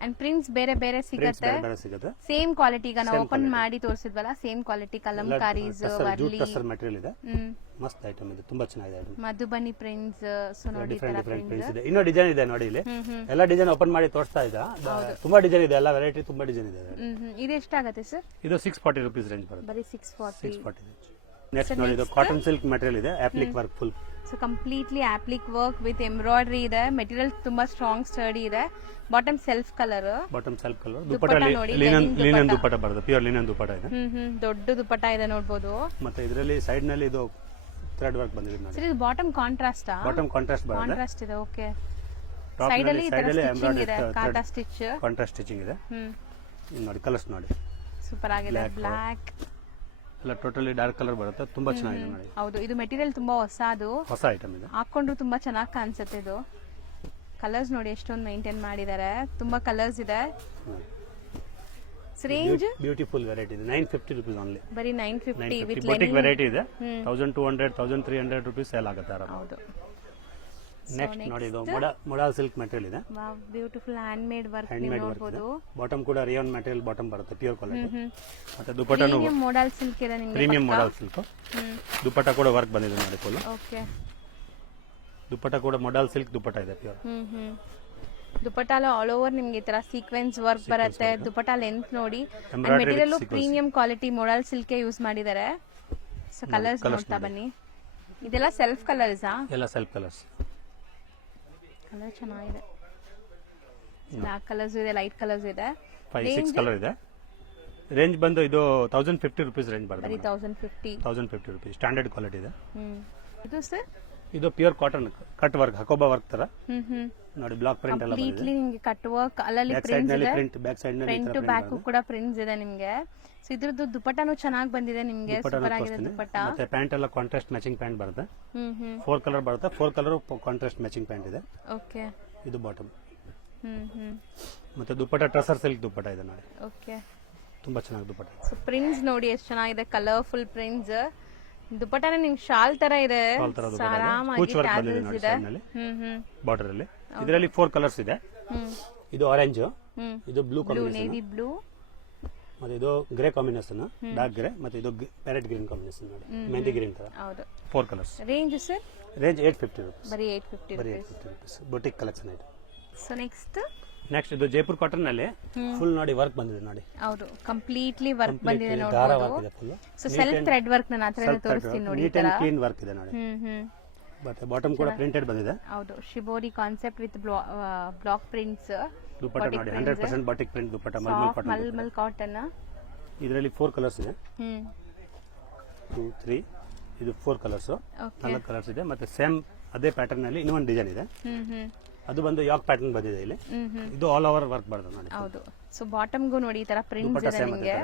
And prints ಬೇರೆ ಬೇರೆ ಸಿಗುತ್ತೆ, ಬೇರೆ ಸಿಗುತ್ತೆ. Same quality. ಈಗ ನಾವು ಓಪನ್ ಮಾಡಿ ತೋರಿಸಿದ್ವಲ್ಲ, same quality. Kalamkaris, jute Warli, tussar material ಇದೆ, ಮಸ್ತ್ ಐಟಮ್ ಇದೆ, ತುಂಬಾ ಚೆನ್ನಾಗಿದೆ ಐಟಮ್. ಮಧುಬನಿ ಪ್ರಿಂಟ್ಸ್. ಸೊ ನೋಡಿ, ಡಿಫರೆಂಟ್ ಪ್ರಿಂಟ್ಸ್ ಇದೆ. ಇನ್ನೂ ಡಿಸೈನ್ ಇದೆ ನೋಡಿ ಇಲ್ಲಿ. ಎಲ್ಲ ಡಿಸೈನ್ ಓಪನ್ ಮಾಡಿ ತೋರಿಸ್ತಾ ಇದ್ದ, ತುಂಬಾ ಡಿಸೈನ್ ಇದೆ, ಎಲ್ಲ ವೆರೈಟಿ ತುಂಬಾ ಡಿಸೈನ್ ಇದೆ. ಇದು ಎಷ್ಟಾಗತ್ತೆ ಸರ್? ಇದು 640 ರುಪೀಸ್ ರೇಂಜ್ ಬರುತ್ತೆ, ಬರೀ 640. 640 ರೇಂಜ್. ನೆಕ್ಸ್ಟ್ ನೋಡಿ, ಇದು ಕಾಟನ್ ಸಿಲ್ಕ್ ಮೆಟೀರಿಯಲ್ ಇದೆ, applique work full. So completely applique work with embroidery ಇದೆ. ಮೆಟೀರಿಯಲ್ ತುಂಬಾ ಸ್ಟ್ರಾಂಗ್ ಸ್ಟಡಿ ಇದೆ. Bottom self colour, bottom self colour. Dupatta dupatta ನೋಡಿ, ಲಿನನ್ ದುಪಟ್ಟ ಬರುತ್ತೆ, ಪ್ಯೂರ್ ಲಿನನ್ ದುಪಟ್ಟ ಇದೆ. ದೊಡ್ಡ ದುಪಟ್ಟ ಇದೆ ನೋಡ್ಬೋದು. ಮತ್ತೆ ಇದರಲ್ಲಿ ಸೈಡ್ ನಲ್ಲಿ ಇದು ಥ್ರೆಡ್ ವರ್ಕ್ ಬಂದಿದೆ ನೋಡಿ. ಸರ್ ಇದು ಬಾಟಮ್ ಕಾಂಟ್ರಾಸ್ಟ್. ಬಾಟಮ್ ಕಾಂಟ್ರಾಸ್ಟ್ ಬರುತ್ತೆ, ಕಾಂಟ್ರಾಸ್ಟ್ ಇದೆ. ಓಕೆ, ಟಾಪ್ ಸೈಡ್ ಅಲ್ಲಿ ನಲ್ಲಿ ಸ್ಟಿಚಿಂಗ್ ಇದೆ, ಕಾಟಾ ಎಂಬ್ರಾಯ್ಡರಿ ಸ್ಟಿಚ್. ಕಾಂಟ್ರಾಸ್ಟ್ ಸ್ಟಿಚಿಂಗ್ ಇದೆ. ಇಲ್ಲಿ ನೋಡಿ ಕಲರ್ಸ್ ನೋಡಿ, ಸೂಪರ್ ಆಗಿದೆ. ಬ್ಲಾಕ್ ಎಲ್ಲ ಟೋಟಲಿ ಡಾರ್ಕ್ ಕಲರ್ ಬರುತ್ತೆ, ತುಂಬಾ ಚೆನ್ನಾಗಿದೆ ನೋಡಿ. ಹೌದು, ಇದು ಮೆಟೀರಿಯಲ್ ತುಂಬಾ ಹೊಸದು, ಹೊಸ ಐಟಮ್ ಇದೆ. ಹಾಕೊಂಡ್ರು ತುಂಬಾ ಚೆನ್ನಾಗಿ ಕಾಣಿಸುತ್ತೆ ಇದು. ಕಲರ್ಸ್ ನೋಡಿ ಎಷ್ಟೊಂದು ಮೇಂಟೈನ್ ಮಾಡಿದ್ದಾರೆ, ತುಂಬಾ ಕಲರ್ಸ್ ಇದೆ. ರೇಂಜ್ ಬ್ಯೂಟಿಫುಲ್ ವೆರೈಟಿ ಇದೆ, 950 ರುಪೀಸ್ ಓನ್ಲಿ. ಬರೀ 950 ವಿತ್ ಬೊಟಿಕ್ ವೆರೈಟಿ ಇದೆ. 1200 1300 ರುಪೀಸ್ ಸೇಲ್ ಆಗುತ್ತೆ ಆರಾಮ. ಹೌದು. ನೆಕ್ಸ್ಟ್ ನೋಡಿ ಇದು ಮೊಡಾಲ್ ಸಿಲ್ಕ್ ಮೆಟೀರಿಯಲ್ ಇದೆ, wow beautiful hand made work hand ನೀವು ಮೇಡ್ ವರ್ಕ್ ಇದೆ. ನೋಡಬಹುದು. ಬಾಟಮ್ ಕೂಡ ರಿಯಾನ್ ಮೆಟೀರಿಯಲ್ ಬಾಟಮ್ ಬರುತ್ತೆ, ಪ್ಯೂರ್ ಕ್ವಾಲಿಟಿ. ಮತ್ತೆ ದುಪಟ್ಟಾನು ಪ್ರೀಮಿಯಂ ಮೋಡಲ್ ಸಿಲ್ಕ್ ಇದೆ ನಿಮಗೆ. Premium modal silk. ದುಪಟ್ಟ ಕೂಡ ವರ್ಕ್ ಬಂದಿದೆ ನೋಡಿ ಫುಲ್. ಓಕೆ. ದುಪಟ್ಟ ಕೂಡ ಮೊಡಾಲ್ ಸಿಲ್ಕ್ ದುಪಟ್ಟ ಇದೆ ಪ್ಯೂರ್. ದುಪಟ್ಟಾಲ ಆಲ್ ಓವರ್ ನಿಮ್ಗೆ ಈ ತರ ಸೀಕ್ವೆನ್ಸ್ ವರ್ಕ್ ಬರುತ್ತೆ. ದುಪಟ್ಟ ಲೆಂತ್ ನೋಡಿ, material premium quality modal silk use ಮಾಡಿದ್ದಾರೆ. ಸೊ ಕಲರ್ಸ್ ನೋಡ್ತಾ ಬನ್ನಿ. ಇದೆಲ್ಲ ಸೆಲ್ಫ್ ಕಲರ್ಸಾ? ಎಲ್ಲ ಸೆಲ್ಫ್ ಕಲರ್ಸ್. ಕಲರ್ ಚೆನ್ನಾಗಿದೆ. ಬ್ಲಾಕ್ ಕಲರ್ಸ್ ಇದೆ, ಲೈಟ್ ಕಲರ್ಸ್ ಇದೆ. 5-6 ಕಲರ್ ಇದೆ. ರೇಂಜ್ ಬಂದು ಇದು 1050 rupees ರೇಂಜ್ ಬರುತ್ತೆ. ಬರೀ 1050 rupees ಸ್ಟ್ಯಾಂಡರ್ಡ್ ಕ್ವಾಲಿಟಿ ಇದೆ. ಇದು ಸರ್ ಇದು pure cotton cut work, hakoba work ತರ ನೋಡಿ. ಬ್ಲಾಕ್ ಪ್ರಿಂಟ್ ಎಲ್ಲ ಬಂದಿದೆ. ಕಂಪ್ಲೀಟ್ಲಿ ನಿಮಗೆ ಕಟ್ ವರ್ಕ್ ಅಲ್ಲಲ್ಲಿ ಬ್ಯಾಕ್ ಸೈಡ್ ಪ್ರಿಂಟ್ಸ್ ನಲ್ಲಿ ಇದೆ. ಪ್ರಿಂಟ್, ಬ್ಯಾಕ್ ಸೈಡ್ ನಲ್ಲಿ ಫ್ರಂಟ್ ಟು ಬ್ಯಾಕ್ ಕೂಡ ಪ್ರಿಂಟ್ಸ್ ಇದೆ ನಿಮಗೆ. ಸೊ ಇದ್ರದ್ದು ದುಪಟ್ಟಾನು ಚೆನ್ನಾಗಿ ಬಂದಿದೆ ನಿಮಗೆ. ಸೂಪರ್ ಆಗಿದೆ ದುಪಟ್ಟ. ಮತ್ತೆ ಪ್ಯಾಂಟ್ ಎಲ್ಲ ಕಾಂಟ್ರಾಸ್ಟ್ ಮ್ಯಾಚಿಂಗ್ ಪ್ಯಾಂಟ್ ಬರುತ್ತೆ. 4 ಕಲರ್ ಬರುತ್ತೆ. 4 ಕಲರ್ ಕಾಂಟ್ರಾಸ್ಟ್ ಮ್ಯಾಚಿಂಗ್ ಪ್ಯಾಂಟ್ ಇದೆ. ಓಕೆ. ಇದು ಬಾಟಮ್. ಮತ್ತೆ ದುಪಟ್ಟ ಟ್ರಸರ್ ಸಿಲ್ಕ್ ದುಪಟ್ಟ ಇದೆ ನೋಡಿ. ಓಕೆ. ತುಂಬಾ ಚೆನ್ನಾಗಿ ದುಪಟ್ಟ. ಸೊ ಪ್ರಿಂಟ್ಸ್ ನೋಡಿ ಎಷ್ಟು ಚೆನ್ನಾಗಿದೆ, ಕಲರ್ಫುಲ್ ಪ್ರಿಂಟ್ಸ್. ದುಪಟ್ಟಾನ ನಿಮ್ಗೆ ಶಾಲ್ ತರ ಇದೆ. ಆರಾಮಾಗಿ ಟ್ಯಾಸಲ್ಸ್ ಇದೆ. ಬಾರ್ಡರ್ ಅಲ್ಲಿ ಇದರಲ್ಲಿ 4 ಕಲರ್ಸ್ ಇದೆ. ಇದು ಆರೆಂಜ್, ಇದು ಬ್ಲೂ ಕಾಂಬಿನೇಷನ್, ನೇವಿ ಬ್ಲೂ, ಮತ್ತೆ ಇದು ಗ್ರೇ ಕಾಂಬಿನೇಷನ್, ಡಾರ್ಕ್ ಗ್ರೇ, ಮತ್ತೆ ಇದು ಪ್ಯಾರೆಟ್ ಗ್ರೀನ್ ಕಾಂಬಿನೇಷನ್ ನೋಡಿ, ಮೆಹಂದಿ ಗ್ರೀನ್ ತರ. ಹೌದು. 4 colours. Range sir? Range 850 rupees. ಬರೀ 850 rupees. ಬೊಟಿಕ್ ಕಲೆಕ್ಷನ್ ಇದೆ. ಸೊ ನೆಕ್ಸ್ಟ್ ಇದು ಜೈಪುರ್ ಕಾಟನ್ ನಲ್ಲಿ ಫುಲ್ ನೋಡಿ ವರ್ಕ್ ಬಂದಿದೆ ನೋಡಿ. ಹೌದು, ಕಂಪ್ಲೀಟ್ಲಿ ವರ್ಕ್ ಬಂದಿದೆ ದಾರ ನೋಡಬಹುದು. ವರ್ಕ್ ಇದೆ full. So self thread work ನಾನು ಆತರ ತೋರಿಸ್ತೀನಿ ನೋಡಿ. ನೀಟ್ ಅಂಡ್ ಕ್ಲೀನ್ ವರ್ಕ್ ಇದೆ ನೋಡಿ. ಮತ್ತೆ ಬಾಟಮ್ ಕೂಡ ಪ್ರಿಂಟೆಡ್ ಬಂದಿದೆ. ಹೌದು, shibori concept with block prints. Dupatta ನೋಡಿ 100% batik print dupatta, malmal cotton. ಇದರಲ್ಲಿ 4 ಕಲರ್ಸ್ ಇದೆ. 2 3 ಇದು 4 ಕಲರ್ಸ್, 4 ಕಲರ್ಸ್ ಇದೆ. ಮತ್ತೆ ಸೇಮ್ ಅದೇ ಪ್ಯಾಟರ್ನ್ ನಲ್ಲಿ ಇನ್ನೊಂದು ಡಿಸೈನ್ ಇದೆ. ಅದು ಬಂದು ಯಾಕ್ ಪ್ಯಾಟರ್ನ್ ಬಂದಿದೆ ಇಲ್ಲಿ. ಇದು ಆಲ್ ಓವರ್ ವರ್ಕ್ ಬರುತ್ತೆ ನೋಡಿ. ಹೌದು. ಸೊ ಬಾಟಮ್ಗೂ ನೋಡಿ ಈ ತರ ಪ್ರಿಂಟ್ಸ್ ಇದೆ ನಿಮಗೆ.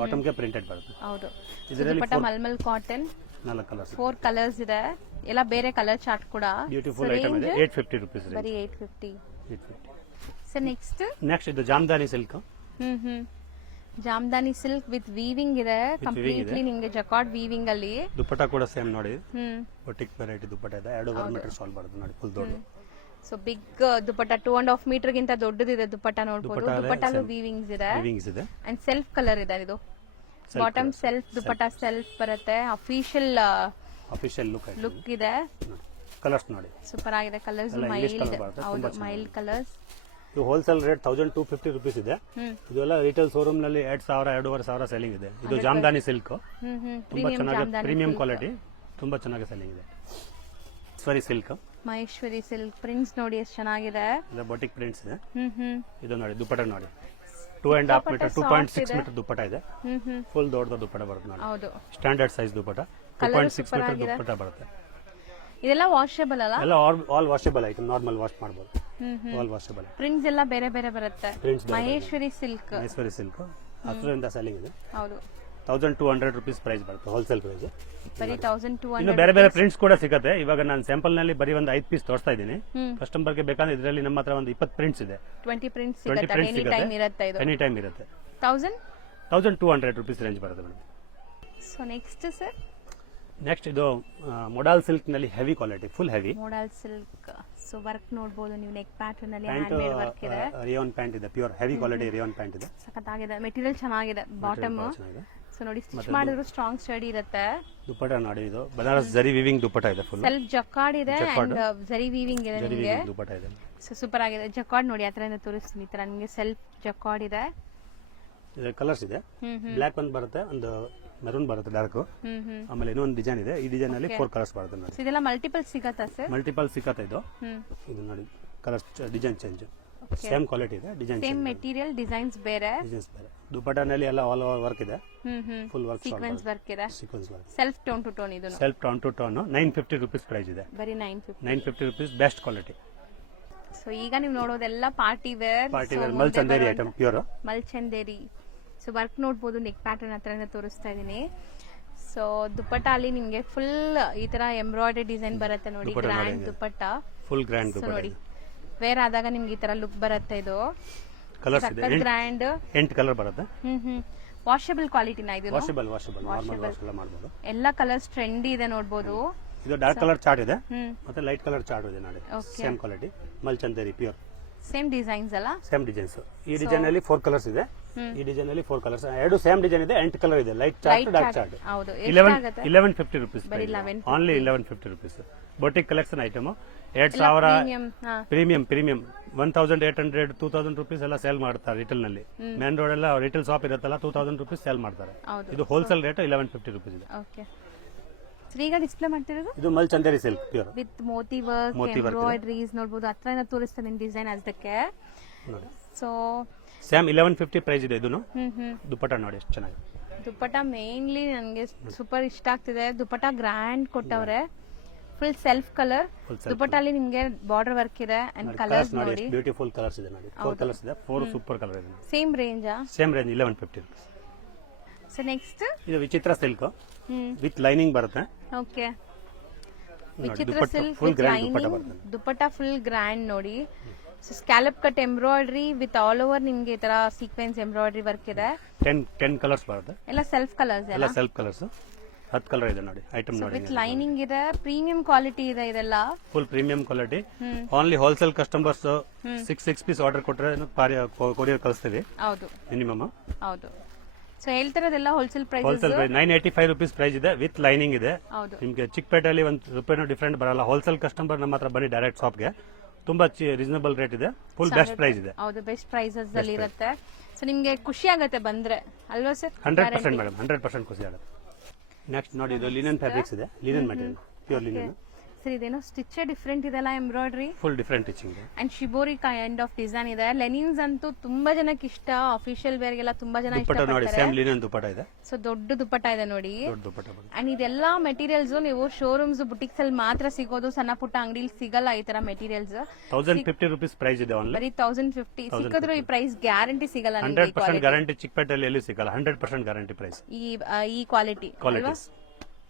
ಬಾಟಮ್ ಗೆ ಪ್ರಿಂಟೆಡ್ ಬರುತ್ತೆ. ಹೌದು. ಇದರಲ್ಲಿ dupatta malmal cotton 4 colours, 4 colours ಇದೆ. ಎಲ್ಲ ಬೇರೆ ಕಲರ್ ಚಾರ್ಟ್ ಕೂಡ. ಬ್ಯೂಟಿಫುಲ್ ಐಟಮ್ ಇದೆ. 850 rupees ಬರೀ 850. ಸೊ ನೆಕ್ಸ್ಟ್ ಇದು ಜಾಮದಾನಿ ಸಿಲ್ಕ್. ಜಾಮದಾನಿ ಸಿಲ್ಕ್ ವಿತ್ ವೀವಿಂಗ್ ಇದೆ. ಕಂಪ್ಲೀಟ್ಲಿ ನಿಮಗೆ ಜಕಾರ್ಡ್ ವೀವಿಂಗ್ ಅಲ್ಲಿ. ದುಪಟ್ಟ ಕೂಡ ಸೇಮ್ ನೋಡಿ, ಬೊಟಿಕ್ ವೆರೈಟಿ ದುಪಟ್ಟ ಇದೆ. 2.5 ಮೀಟರ್ ಶಾಲ್ ಬರುತ್ತೆ ನೋಡಿ, ಫುಲ್ ದೊಡ್ಡ. ಸೊ ಬಿಗ್ ದುಪಟ್ಟ 2.5 ಮೀಟರ್ ಗಿಂತ ದೊಡ್ಡದಿದೆ ದುಪಟ್ಟ ನೋಡಬಹುದು. ದುಪಟ್ಟಲ್ಲೂ ವೀವಿಂಗ್ಸ್ ಇದೆ ಅಂಡ್ ಸೆಲ್ಫ್ ಕಲರ್ ಇದೆ. ಇದು ಬಾಟಮ್ ಸೆಲ್ಫ್, ದುಪಟ್ಟ ಸೆಲ್ಫ್ ಬರುತ್ತೆ. ಅಫಿಷಿಯಲ್ ಲುಕ್ ಇದೆ. ಕಲರ್ಸ್ ನೋಡಿ ಸೂಪರ್ ಆಗಿದೆ. ಕಲರ್ಸ್ ಮೈಲ್ಡ್, ಹೌದು ಮೈಲ್ಡ್ ಕಲರ್ಸ್. ಇದು ಹೋಲ್ಸೇಲ್ ರೇಟ್ 1250 rupees ಇದೆ. ಇದೆಲ್ಲ ರಿಟೇಲ್ ಶೋರೂಮ್ ನಲ್ಲಿ 2000 2500 ಸೆಲ್ಲಿಂಗ್ ಇದೆ. ಇದು ಜಾಮದಾನಿ ಸಿಲ್ಕ್, ತುಂಬಾ ಚೆನ್ನಾಗಿ ಪ್ರೀಮಿಯಂ ಕ್ವಾಲಿಟಿ, ತುಂಬಾ ಚೆನ್ನಾಗಿ ಸೆಲ್ಲಿಂಗ್ ಇದೆ. ಸಿಲ್ಕ್, ಮಹೇಶ್ವರಿ ಸಿಲ್ಕ್ ಪ್ರಿಂಟ್ಸ್ ನೋಡಿ ಎಷ್ಟು ಚೆನ್ನಾಗಿದೆ. ಇದು ಬೊಟಿಕ್ ಪ್ರಿಂಟ್ಸ್ ಇದೆ. ಇದು ನೋಡಿ ದುಪಟ್ಟ ನೋಡಿ 2.5 ಮೀಟರ್ 2.6 ಮೀಟರ್ ದುಪಟ್ಟ ಇದೆ. ಫುಲ್ ದೊಡ್ಡ ದುಪಟ್ಟ ಬರುತ್ತೆ ನೋಡಿ. ಹೌದು, standard size dupatta 2.6 metre dupatta ಬರುತ್ತೆ. ಇದೆಲ್ಲ ವಾಷೇಬಲ್ ಅಲ್ಲ? ಎಲ್ಲ all washable item, normal wash ಮಾಡಬಹುದು. All washable. ಪ್ರಿಂಟ್ಸ್ ಎಲ್ಲ ಬೇರೆ ಬೇರೆ ಬರುತ್ತೆ. ಮಹೇಶ್ವರಿ ಸಿಲ್ಕ್ ಹತ್ತಿರದಿಂದ ಸೆಲ್ಲಿಂಗ್ ಇದೆ. ಹೌದು, 1200 rupees ಪ್ರೈಸ್ ಬರುತ್ತೆ, ಹೋಲ್ಸೇಲ್ ಪ್ರೈಸ್. ಬರೀ 1200. ಇನ್ನು ಬೇರೆ ಬೇರೆ ಪ್ರಿಂಟ್ಸ್ ಕೂಡ ಸಿಗುತ್ತೆ. ಇವಾಗ ನಾನು ಸ್ಯಾಂಪಲ್ ನಲ್ಲಿ ಬರೀ ಒಂದು 5 ಪೀಸ್ ತೋರಿಸ್ತಾ ಇದ್ದೀನಿ. ಕಸ್ಟಮರ್ ಗೆ ಬೇಕಾದ್ರೆ ಇದರಲ್ಲಿ ನಮ್ಮ ಹತ್ರ ಒಂದು 20 ಪ್ರಿಂಟ್ಸ್ ಇದೆ. 20 ಪ್ರಿಂಟ್ಸ್ ಸಿಗುತ್ತೆ. ಎನಿ ಟೈಮ್ ಇರುತ್ತೆ. ಇದು ಎನಿ ಟೈಮ್ ಇರುತ್ತೆ. 1200 rupees ರೇಂಜ್ ಬರುತ್ತೆ madam. So next sir, next ಇದು ಮೊಡಾಲ್ ಸಿಲ್ಕ್ ನಲ್ಲಿ heavy quality, full heavy modal silk. So work ನೋಡಬಹುದು ನೀವು, ನೆಕ್ ಪ್ಯಾಟರ್ನ್ ಅಲ್ಲಿ ಹ್ಯಾಂಡ್ ಮೇಡ್ ವರ್ಕ್ ಇದೆ. ರಿಯಾನ್ ಪ್ಯಾಂಟ್ ಇದೆ, pure heavy quality rayon pant ಇದೆ. ಸಖತ್ತಾಗಿದೆ. ಮೆಟೀರಿಯಲ್ ಚೆನ್ನಾಗಿದೆ. ಬಾಟಮ್ ಸೊ ನೋಡಿ, ಸ್ಟಿಚ್ ಮಾಡಿದ್ರು ಸ್ಟ್ರಾಂಗ್ ಸ್ಟಡಿ ಇರುತ್ತೆ. ದುಪಟ್ಟ ನೋಡಿ, ಇದು ಬನಾರಸ್ ಜರಿ ವೀವಿಂಗ್ ದುಪಟ್ಟ ಇದೆ. ಫುಲ್ ಸೆಲ್ಫ್ ಜಕಾರ್ಡ್ ಇದೆ ಅಂಡ್ ಜರಿ ವೀವಿಂಗ್ ಇದೆ ನಿಮಗೆ. ದುಪಟ್ಟ ಇದೆ. ಸೊ ಸೂಪರ್ ಆಗಿದೆ. ಜಕಾರ್ಡ್ ನೋಡಿ, ಆತರದಿಂದ ತೋರಿಸ್ತೀನಿ. ಈ ತರ ನಿಮಗೆ ಸೆಲ್ಫ್ ಜಕಾರ್ಡ್ ಇದೆ. ಕಲರ್ಸ್ ಇದೆ. ಬ್ಲಾಕ್ ಒಂದು ಬರುತ್ತೆ, ಒಂದು ಮೆರೂನ್ ಬರುತ್ತೆ ಡಾರ್ಕ್. ಆಮೇಲೆ ಇನ್ನೊಂದು ಡಿಸೈನ್ ಇದೆ. ಈ ಡಿಸೈನ್ ಅಲ್ಲಿ 4 ಕಲರ್ಸ್ ಬರುತ್ತೆ ನೋಡಿ. ಇದೆಲ್ಲ ಮಲ್ಟಿಪಲ್ ಸಿಗತ್ತಾ ಸರ್? ಮಲ್ಟಿಪಲ್ ಸಿಗತ್ತೆ. ಇದು ನೋಡಿ, colours design change. Same quality ಇದೆ, ಡಿಸೈನ್ ಸೇಮ್ ಮೆಟೀರಿಯಲ್, ಡಿಸೈನ್ಸ್ ಬೇರೆ. ದುಪಟ್ಟನಲ್ಲಿ ಎಲ್ಲ ಆಲ್ ಓವರ್ ವರ್ಕ್ ಇದೆ. ಫುಲ್ ವರ್ಕ್, ಸೀಕ್ವೆನ್ಸ್ ವರ್ಕ್ ಇದೆ. Sequence work. Self tone to tone. ಇದು self tone to tone 950 rupees price ಇದೆ. ಬರೀ 950 rupees, ಬೆಸ್ಟ್ ಕ್ವಾಲಿಟಿ. ಸೊ ಈಗ ನೀವು ನೋಡೋದೆಲ್ಲ ಪಾರ್ಟಿ ವೇರ್ ಮಲ್ Chanderi item, pure mul Chanderi. So work ನೋಡಬಹುದು, ನೆಕ್ ಪ್ಯಾಟರ್ನ್ ಹತ್ರನೇ ತೋರಿಸ್ತಾ ಇದೀನಿ. ಸೊ ದುಪಟ್ಟ ಅಲ್ಲಿ ನಿಮಗೆ ಫುಲ್ ಈ ತರ ಎಂಬ್ರಾಯ್ಡರಿ ಡಿಸೈನ್ ಬರುತ್ತೆ ನೋಡಿ. Grand dupatta, full grand dupatta ನೋಡಿ. ವೇರ್ ಆದಾಗ ನಿಮ್ಗೆ ಈ ತರ ಲುಕ್ ಬರುತ್ತೆ. ಇದು ಕಲರ್ಸ್ ಇದೆ, ಗ್ರ್ಯಾಂಡ್ 8 ಕಲರ್ ಬರುತ್ತೆ. ವಾಷಬಲ್ ಕ್ವಾಲಿಟಿನ ಇದು. ವಾಷಬಲ್ ನಾರ್ಮಲ್ ವಾಶ್ ಎಲ್ಲ ಮಾಡಬಹುದು. ಎಲ್ಲ ಕಲರ್ಸ್ ಟ್ರೆಂಡಿ ಇದೆ ನೋಡಬಹುದು. ಇದು ಡಾರ್ಕ್ ಕಲರ್ ಚಾರ್ಟ್ ಇದೆ ಹ್ಮ್ ಮತ್ತೆ ಲೈಟ್ ಕಲರ್ ಚಾರ್ಟ್ ಇದೆ ನೋಡಿ. Okay. Same quality mul Chanderi pure same designs ಅಲ್ಲ. Same designs. ಈ ಡಿಸೈನ್ ಅಲ್ಲಿ 4 ಕಲರ್ಸ್ ಇದೆ. ಹ್ಮ್. ಈ ಡಿಸೈನ್ ಅಲ್ಲಿ 4 ಕಲರ್ಸ್, ಎರಡು ಸೇಮ್ ಡಿಸೈನ್ ಇದೆ. 8 ಕಲರ್ ಇದೆ, ಲೈಟ್ ಚಾರ್ಟ್ ಡಾರ್ಕ್ ಚಾರ್ಟ್. ಹೌದು 1150 rupees ಬರೀ 1150. Only 1150 rupees. Boutique collection item 2000 premium. ಹಾ ಪ್ರೀಮಿಯಂ 1800 2000 rupees ಎಲ್ಲ ಸೇಲ್ ಮಾಡ್ತಾರೆ ರಿಟೇಲ್ ನಲ್ಲಿ. ಮೇನ್ ರೋಡ್ ಎಲ್ಲ ರಿಟೇಲ್ ಶಾಪ್ ಇರುತ್ತಲ್ಲ 2000 rupees ಸೇಲ್ ಮಾಡ್ತಾರೆ. ಹೌದು. ಇದು ಹೋಲ್ಸೇಲ್ ರೇಟ್ 1150 rupees ಇದೆ. ಓಕೆ. ಈಗ ಡಿಸ್ಪ್ಲೇ ಮಾಡ್ತಿರೋದು ಇದು mul Chanderi silk pure with moti work embroideries ನೋಡಬಹುದು. ಹತ್ರ ತೋರಿಸ್ತಾನೆ ಡಿಸೈನ್ ಅದಕ್ಕೆ. ನೋಡಿ. ಸೊ ಸೇಮ್ 1150 ಪ್ರೈಸ್ ಇದೆ. ಇದನ್ನು ಹ್ಮ್ ದುಪ್ಪಟ್ಟ ನೋಡಿ ಎಷ್ಟು ಚೆನ್ನಾಗಿದೆ. ದುಪ್ಪಟ್ಟ ಮೇನ್ಲಿ ನನಗೆ ಸೂಪರ್ ಇಷ್ಟ ಆಗ್ತಿದೆ. ದುಪ್ಪಟ್ಟ ಗ್ರ್ಯಾಂಡ್ ಕೊಟ್ಟವ್ರೆ, ಫುಲ್ ಸೆಲ್ಫ್ ಕಲರ್. ದುಪ್ಪಟ್ಟಲ್ಲಿ ನಿಮ್ಗೆ ಬಾರ್ಡರ್ ವರ್ಕ್ ಇದೆ ಅಂಡ್ ಕಲರ್ಸ್ ನೋಡಿ, ಬ್ಯೂಟಿಫುಲ್ ಕಲರ್ಸ್ ಇದೆ ನೋಡಿ. 4 ಕಲರ್ಸ್ ಇದೆ, 4 ಸೂಪರ್ ಕಲರ್ ಇದೆ. ಸೇಮ್ ರೇಂಜಾ? Same range 1150 rupees. So next ಇದು ವಿಚಿತ್ರ ಸಿಲ್ಕ್ ವಿತ್ ಲೈನಿಂಗ್ ಬರುತ್ತೆ. ಓಕೆ. ನೋಡಿ, Vichitra dupatta silk full with grand dupatta lining. ಬರುತ್ತೆ. ದುಪ್ಪಟ್ಟ ಫುಲ್ ಗ್ರ್ಯಾಂಡ್ ನೋಡಿ. So scallop cut embroidery with all over ನಿಮ್ಗೆ ಈ ತರ ಸೀಕ್ವೆನ್ಸ್ ಎಂಬ್ರಾಯ್ಡ್ರಿ ವರ್ಕ್ ಇದೆ. 10 ಕಲರ್ಸ್ ಬರುತ್ತೆ. ಎಲ್ಲ ಸೆಲ್ಫ್ ಕಲರ್ಸ್ ಎಲ್ಲ ಸೆಲ್ಫ್ ಕಲರ್ಸ್. 10 ಕಲರ್ ಇದೆ ನೋಡಿ. ಐಟಮ್ ನೋಡಿ, ವಿತ್ ಲೈನಿಂಗ್ ಇದೆ. ಪ್ರೀಮಿಯಂ ಕ್ವಾಲಿಟಿ ಇದೆ ಇದೆಲ್ಲ. Full premium quality. Only wholesale customers 6 piece order ಕೊಟ್ರೆ ಕೊರಿಯರ್ ಕಳಿಸ್ತೀವಿ ಹೌದು ಮಿನಿಮಮ್. ಹೌದು. ಸೊ ಹೇಳ್ತಿರೋದೆಲ್ಲ wholesale price. Wholesale price 985 rupees price ಇದೆ ವಿತ್ ಲೈನಿಂಗ್ ಇದೆ. ಹೌದು. ನಿಮ್ಗೆ ಚಿಕ್ಕಪೇಟೆಯಲ್ಲಿ ₹1 ಡಿಫರೆಂಟ್ ಬರಲ್ಲ. ಹೋಲ್ಸೇಲ್ ಕಸ್ಟಮರ್ ನಮ್ಮ ಹತ್ರ ಬನ್ನಿ ಡೈರೆಕ್ಟ್ ಶಾಪ್ಗೆ. ತುಂಬಾ ರೀಸನಬಲ್ ರೇಟ್ ಇದೆ. ಫುಲ್ ಬೆಸ್ಟ್ ಪ್ರೈಸ್ ಇದೆ. ಹೌದು, ಬೆಸ್ಟ್ ಪ್ರೈಸಸ್ ಅಲ್ಲಿ ಇರುತ್ತೆ. ಸೊ ನಿಮ್ಗೆ ಖುಷಿ ಆಗತ್ತೆ ಬಂದ್ರೆ ಅಲ್ವಾ ಸರ್? 100% ಮೇಡಮ್, 100% ಖುಷಿ ಆಗುತ್ತೆ. ನೆಕ್ಸ್ಟ್ ನೋಡಿ, ಇದು ಲಿನನ್ ಫ್ಯಾಬ್ರಿಕ್ಸ್ ಇದೆ. Linen material, pure linen. Sir ಇದೇನೋ ಸ್ಟಿಚ್ ಡಿಫ್ರೆಂಟ್ ಇದೆಲ್ಲ embroidery full different teaching and shibori kind of design ಇದೆ. ಲೆನಿನ್ಸ್ ಅಂತೂ ತುಂಬಾ ಜನಕ್ಕೆ ಇಷ್ಟ. ಅಫಿಷಿಯಲ್ ವೇರ್ ಗೆಲ್ಲ ತುಂಬಾ ಜನ ದುಪ್ಪಟ್ಟ ನೋಡಿ, ಇಷ್ಟಪಡ್ತಾರೆ. ಸೇಮ್ ಲಿನನ್ ದುಪ್ಪಟ್ಟ ಇದೆ. ಸೊ ದೊಡ್ಡ ದುಪ್ಪಟ್ಟ ಇದೆ ನೋಡಿ. ದೊಡ್ಡ ದುಪ್ಪಟ್ಟ ಬರುತ್ತೆ. ಅಂಡ್ ಇದೆಲ್ಲ ಮೆಟೀರಿಯಲ್ಸ್ ನೀವು ಶೋರೂಮ್ಸ್ ಬುಟಿಕ್ಸ್ ಅಲ್ಲಿ ಮಾತ್ರ ಸಿಗೋದು, ಸಣ್ಣ ಪುಟ್ಟ ಅಂಗಡಿಲಿ ಸಿಗಲ್ಲ ಈ ತರ ಮೆಟೀರಿಯಲ್ಸ್. 1050 rupees ಪ್ರೈಸ್ ಇದೆ ಓನ್ಲಿ. ಬರೀ 1050 ಸಿಕ್ಕಿದ್ರು ಈ ಪ್ರೈಸ್ ಗ್ಯಾರಂಟಿ ಸಿಗಲ್ಲ ನಿಮ್ಗೆ. 100% ಗ್ಯಾರಂಟಿ ಚಿಕ್ಕಪೇಟೆಯಲ್ಲಿ ಎಲ್ಲಿ ಸಿಗಲ್ಲ. 100% ಗ್ಯಾರಂಟಿ ಪ್ರೈಸ್ ಈ ಕ್ವಾಲಿಟಿ.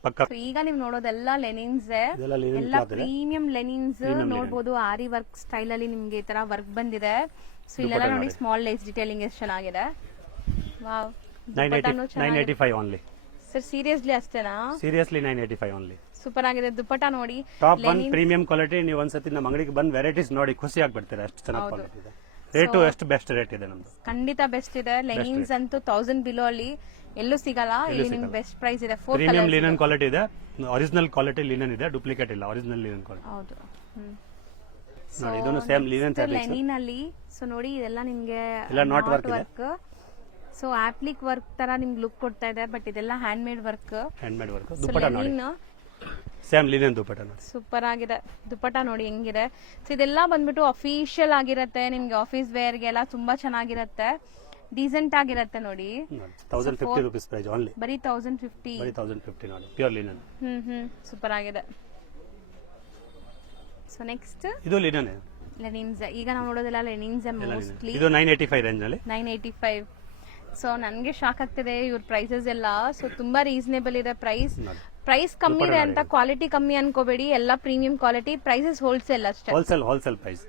ಪಕ್ಕ. ಈಗ ನೀವು ನೋಡೋದೆಲ್ಲ ಲೆನಿನ್ಸ್, ಇದೆಲ್ಲ ಲಿನನ್ ಎಲ್ಲ ಕ್ಲಾತ್ ಇದೆ. ಪ್ರೀಮಿಯಂ ಲೆನಿನ್ಸ್ ನೋಡಬಹುದು. ಆರಿ ವರ್ಕ್ ಸ್ಟೈಲ್ ಅಲ್ಲಿ ನಿಮ್ಗೆ ಈ ತರ ವರ್ಕ್ ಬಂದಿದೆ. ಸೊ ಇಲ್ಲೆಲ್ಲ ನೋಡಿ ಸ್ಮಾಲ್ ಲೇಸ್ ಡಿಟೇಲಿಂಗ್ ಎಷ್ಟು ಚೆನ್ನಾಗಿದೆ. ವಾವ್. 985 ಓನ್ಲಿ. ಸರ್ ಸೀರಿಯಸ್ಲಿ ಅಷ್ಟೇನಾ? Seriously 985 only. ಸೂಪರ್ ಆಗಿದೆ ದುಪ್ಪಟ್ಟ ನೋಡಿ. Top 1 premium quality. ನೀವು ಒಂದ್ಸತಿ ನಮ್ಮ ಅಂಗಡಿಗೆ ಬಂದು ವೆರೈಟೀಸ್ ನೋಡಿ ಖುಷಿ ಆಗ್ಬಿಡ್ತೀರಾ. ಅಷ್ಟು ಚೆನ್ನಾಗಿ ಕ್ವಾಲಿಟಿ ಇದೆ. ರೇಟು ಎಷ್ಟು ಬೆಸ್ಟ್ ರೇಟ್ ಇದೆ ನಮ್ದು. ಖಂಡಿತ ಬೆಸ್ಟ್ ಇದೆ. ಲೆನಿನ್ಸ್ ಅಂತೂ 1000 ಬಿಲೋ ಅಲ್ಲಿ ಎಲ್ಲೂ ಸಿಗಲ್ಲ. ಇಲ್ಲಿ ನಿಮ್ಗೆ ಬೆಸ್ಟ್ ಪ್ರೈಸ್ ಇದೆ. 4 ಪ್ರೀಮಿಯಂ ಲಿನನ್ ಕ್ವಾಲಿಟಿ ಇದೆ. ಒರಿಜಿನಲ್ ಕ್ವಾಲಿಟಿ ಲಿನನ್ ಇದೆ, ಡೂಪ್ಲಿಕೇಟ್ ಇಲ್ಲ. Original linen quality. ಹೌದು. ನೋಡಿ, ಇದನ್ನು ಸೇಮ್ ಲಿನನ್ ಫ್ಯಾಬ್ರಿಕ್ಸ್. ಲೆನಿನ್ ಅಲ್ಲಿ ಸೊ ನೋಡಿ ಇದೆಲ್ಲ ನಿಮ್ಗೆ ಎಲ್ಲ ನಾಟ್ ವರ್ಕ್ ಇದೆ. ಸೊ ಆಪ್ಲಿಕ್ ವರ್ಕ್ ತರ ನಿಮ್ಗೆ ಲುಕ್ ಕೊಡ್ತಾ ಇದೆ. ಬಟ್ ಇದೆಲ್ಲ hand made work. Hand made work. Dupatta ನೋಡಿ, ಸೇಮ್ ಲಿನನ್ ದುಪ್ಪಟ್ಟ ನೋಡಿ. ಸೂಪರ್ ಆಗಿದೆ ದುಪ್ಪಟ್ಟ ನೋಡಿ ಹೆಂಗಿದೆ. ಸೊ ಇದೆಲ್ಲ ಬಂದ್ಬಿಟ್ಟು ಅಫಿಷಿಯಲ್ ಆಗಿರತ್ತೆ. ನಿಮ್ಗೆ ಆಫೀಸ್ ವೇರ್ ಗೆಲ್ಲ ತುಂಬಾ ಚೆನ್ನಾಗಿರತ್ತೆ, ಡೀಸೆಂಟ್ ಆಗಿರತ್ತೆ ನೋಡಿ. 1050 rupees ಪ್ರೈಸ್ ಓನ್ಲಿ. ಬರೀ 1050. ಬರೀ 1050 ನೋಡಿ, ಪ್ಯೂರ್ ಲಿನನ್. ಸೂಪರ್ ಆಗಿದೆ. ಸೊ ನೆಕ್ಸ್ಟ್ ಇದು ಲಿನನ್ ಲೆನಿನ್ಸ್. ಈಗ ನಾವು ನೋಡೋದೆಲ್ಲ ಲೆನಿನ್ಸ್ ಮೋಸ್ಟ್ಲಿ. ಇದು 985 ರೇಂಜ್ ಅಲ್ಲಿ. 985. ಸೊ ನನ್ಗೆ ಶಾಕ್ ಆಗ್ತಿದೆ ಇವ್ರ ಪ್ರೈಸಸ್ ಎಲ್ಲ. ಸೊ ತುಂಬಾ ರೀಸನೇಬಲ್ ಇದೆ ಪ್ರೈಸ್. ಪ್ರೈಸ್ ಕಮ್ಮಿ ಇದೆ ಅಂತ ಕ್ವಾಲಿಟಿ ಕಮ್ಮಿ ಅನ್ಕೋಬೇಡಿ. ಎಲ್ಲ ಪ್ರೀಮಿಯಂ ಕ್ವಾಲಿಟಿ. ಪ್ರೈಸಸ್ ಹೋಲ್ಸೇಲ್ ಅಷ್ಟೇ. Wholesale price.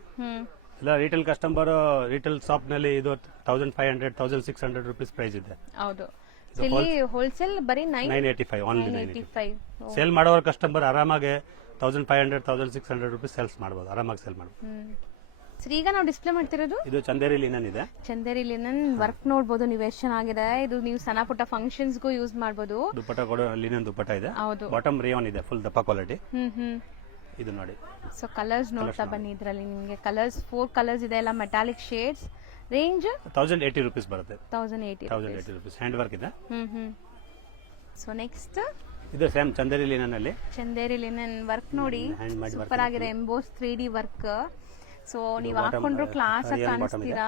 ಇಲ್ಲ ರಿಟೇಲ್ ಕಸ್ಟಮರ್ ರಿಟೇಲ್ ಶಾಪ್ ನಲ್ಲಿ ಇದು 1500 1600 rupees ಪ್ರೈಸ್ ಇದೆ. ಹೌದು. ಇಲ್ಲಿ ಹೋಲ್ಸೇಲ್ ಬರೀ 985 ಓನ್ಲಿ. 985 ಸೇಲ್ ಮಾಡೋರ ಕಸ್ಟಮರ್ ಆರಾಮಾಗಿ 1500 1600 rupees ಸೇಲ್ಸ್ ಮಾಡಬಹುದು. ಆರಾಮಾಗಿ ಸೇಲ್ ಮಾಡಬಹುದು. ಸರ್ ಈಗ ನಾವು ಡಿಸ್ಪ್ಲೇ ಮಾಡ್ತಿರೋದು ಇದು ಚಂದೇರಿ ಲಿನನ್ ಇದೆ. ಚಂದೇರಿ ಲಿನನ್ ವರ್ಕ್ ನೋಡಬಹುದು ನೀವು ಎಷ್ಟು ಚೆನ್ನಾಗಿದೆ. ಇದು ನೀವು ಸಣ್ಣ ಪುಟ್ಟ ಫಂಕ್ಷನ್ಸ್ ಗೂ ಯೂಸ್ ಮಾಡಬಹುದು. ದುಪ್ಪಟ್ಟ ಕೂಡ ಲಿನನ್ ದುಪ್ಪಟ್ಟ ಇದೆ. ಹೌದು. ಬಾಟಮ್ ರೇಯಾನ್ ಇದೆ, ಫುಲ್ ದಪ್ಪ ಕ್ವಾಲಿಟಿ. ಇದು ನೋಡಿ. ಸೊ ಕಲರ್ಸ್ ನೋಡ್ತಾ ಬನ್ನಿ. ಇದರಲ್ಲಿ ನಿಮಗೆ ಕಲರ್ಸ್ 4 ಕಲರ್ಸ್ ಇದೆ. ಎಲ್ಲ ಮೆಟಾಲಿಕ್ ಶೇಡ್ಸ್. ರೇಂಜ್ 1080 rupees ಬರುತ್ತೆ. 1080 rupees ಹ್ಯಾಂಡ್ ವರ್ಕ್ ಇದೆ. ಸೊ ನೆಕ್ಸ್ಟ್ ಇದು ಸೇಮ್ ಚಂದೇರಿ ಲಿನನ್ ಅಲ್ಲಿ. ಚಂದೇರಿ ಲಿನನ್ ವರ್ಕ್ ನೋಡಿ ಸೂಪರ್ ಆಗಿದೆ. Emboss 3D work. ಸೊ ನೀವು ಹಾಕೊಂಡ್ರು ಕ್ಲಾಸ್ ಆಗಿ ಕಾಣಿಸ್ತೀರಾ.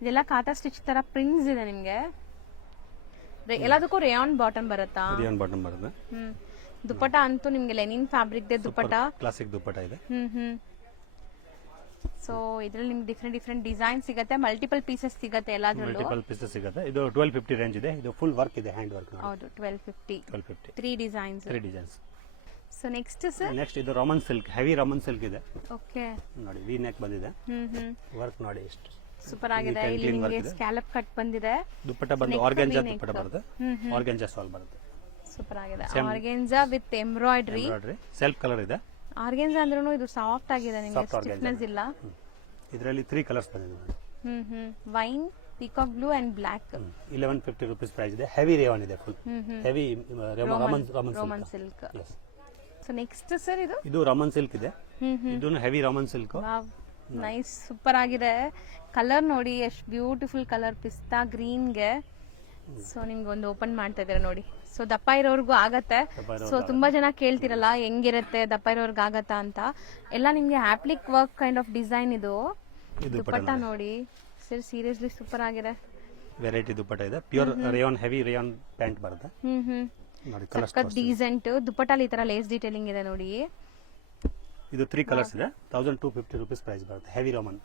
ಇದೆಲ್ಲ ಕಾಟಾ ಸ್ಟಿಚ್ ತರ ಪ್ರಿಂಟ್ಸ್ ಇದೆ ನಿಮ್ಗೆ. ಎಲ್ಲದಕ್ಕೂ ರೇಯಾನ್ ಬಾಟಮ್ ಬರುತ್ತಾ? ರೇಯಾನ್ ಬಾಟಮ್ ಬರುತ್ತೆ. ದುಪ್ಪಟ್ಟ ಅಂತೂ ನಿಮ್ಗೆ ಲೆನಿನ್ ಫ್ಯಾಬ್ರಿಕ್ ದೆ ದುಪ್ಪಟ್ಟ. ಕ್ಲಾಸಿಕ್ ದುಪ್ಪಟ್ಟ ಇದೆ. ಸೊ ಇದ್ರಲ್ಲಿ ನಿಮ್ಗೆ ಡಿಫ್ರೆಂಟ್ ಡಿಸೈನ್ ಸಿಗುತ್ತೆ. ಮಲ್ಟಿಪಲ್ ಪೀಸಸ್ ಸಿಗುತ್ತೆ ಎಲ್ಲಾದ್ರಲ್ಲೂ. ಮಲ್ಟಿಪಲ್ ಪೀಸಸ್ ಸಿಗುತ್ತೆ. ಇದು 1250 ರೇಂಜ್ ಇದೆ. ಇದು ಫುಲ್ ವರ್ಕ್ ಇದೆ, ಹ್ಯಾಂಡ್ ವರ್ಕ್. ಹೌದು 1250. 3 designs. So next sir, next ಇದು Roman silk, heavy Roman silk ಇದೆ. ಓಕೆ ನೋಡಿ, ವಿ ನೆಕ್ ಬಂದಿದೆ. ವರ್ಕ್ ನೋಡಿ ಎಷ್ಟು ಸೂಪರ್ ಆಗಿದೆ. ಇಲ್ಲಿ ನಿಮಗೆ ಸ್ಕ್ಯಾಲಪ್ ಕಟ್ ಬಂದಿದೆ. ದುಪ್ಪಟ್ಟ ಬಂದು ಆರ್ಗಂಜಾ ದುಪ್ಪಟ್ಟ ಬರುತ್ತೆ. ಆರ್ಗಂಜಾ ಸಾಲ್ ಬರುತ್ತೆ. ಸೂಪರ್ ಆಗಿದೆ ಆರ್ಗೆನ್ಜಾ ವಿತ್ ಎಂಬ್ರಾಯ್ಡ್ರಿ ಸೆಲ್ಫ್ ಕಲರ್ ಇದೆ. ಆರ್ಗೆನ್ಜಾ ಅಂದ್ರೂ ಇದು ಸಾಫ್ಟ್ ಆಗಿದೆ ನಿಮಗೆ, Soft organza. ಸ್ಟಿಫ್ನೆಸ್ ಇಲ್ಲ. ಇದರಲ್ಲಿ 3 ಕಲರ್ಸ್ ಬಂದಿದೆ ನೋಡಿ. Wine, peacock blue and black. 1150 rupees price ಇದೆ. ಹೆವಿ ರೇಯಾನ್ ಇದೆ, full heavy Roman silk. So next sir ಇದು ರಾಮನ್ ಸಿಲ್ಕ್ ಇದೆ. ಇದು heavy Roman silk. Wow, nice, super ಆಗಿದೆ. ಕಲರ್ ನೋಡಿ ಎಷ್ಟು ಬ್ಯೂಟಿಫುಲ್ ಕಲರ್, ಪಿಸ್ತಾ ಗ್ರೀನ್ಗೆ. ಸೊ ನಿಮ್ಗೆ ಒಂದು ಓಪನ್ ಮಾಡ್ತಾ ಇದ್ದಾರೆ ನೋಡಿ. ಸೊ ದಪ್ಪ ಇರೋರ್ಗು ಆಗತ್ತೆ. ಸೊ ತುಂಬಾ ಜನ ಕೇಳ್ತಿರಲ್ಲ ಹೆಂಗಿರುತ್ತೆ ದಪ್ಪ ಇರೋರ್ಗ್ ಆಗತ್ತಾ ಅಂತ. ಎಲ್ಲ ನಿಮ್ಗೆ appliqué work kind of design ಇದು. ದುಪಟ್ಟ ನೋಡಿ ಸರ್, ಸೀರಿಯಸ್ಲಿ ಸೂಪರ್ ಆಗಿದೆ. ವೆರೈಟಿ ದುಪಟ್ಟ ಇದೆ. Pure rayon, heavy rayon pant ಬರುತ್ತೆ ನೋಡಿ. ಕಲರ್ಸ್ ಡೀಸೆಂಟ್ ದುಪಟ್ಟಾಲಿ ಈ ತರ ಲೇಸ್ ಡೀಟೇಲಿಂಗ್ ಇದೆ ನೋಡಿ. ಇದು 3 ಕಲರ್ಸ್ ಇದೆ. 1250 ರೂಪೀಸ್ ಪ್ರೈಸ್ ಬರುತ್ತೆ. Heavy Roman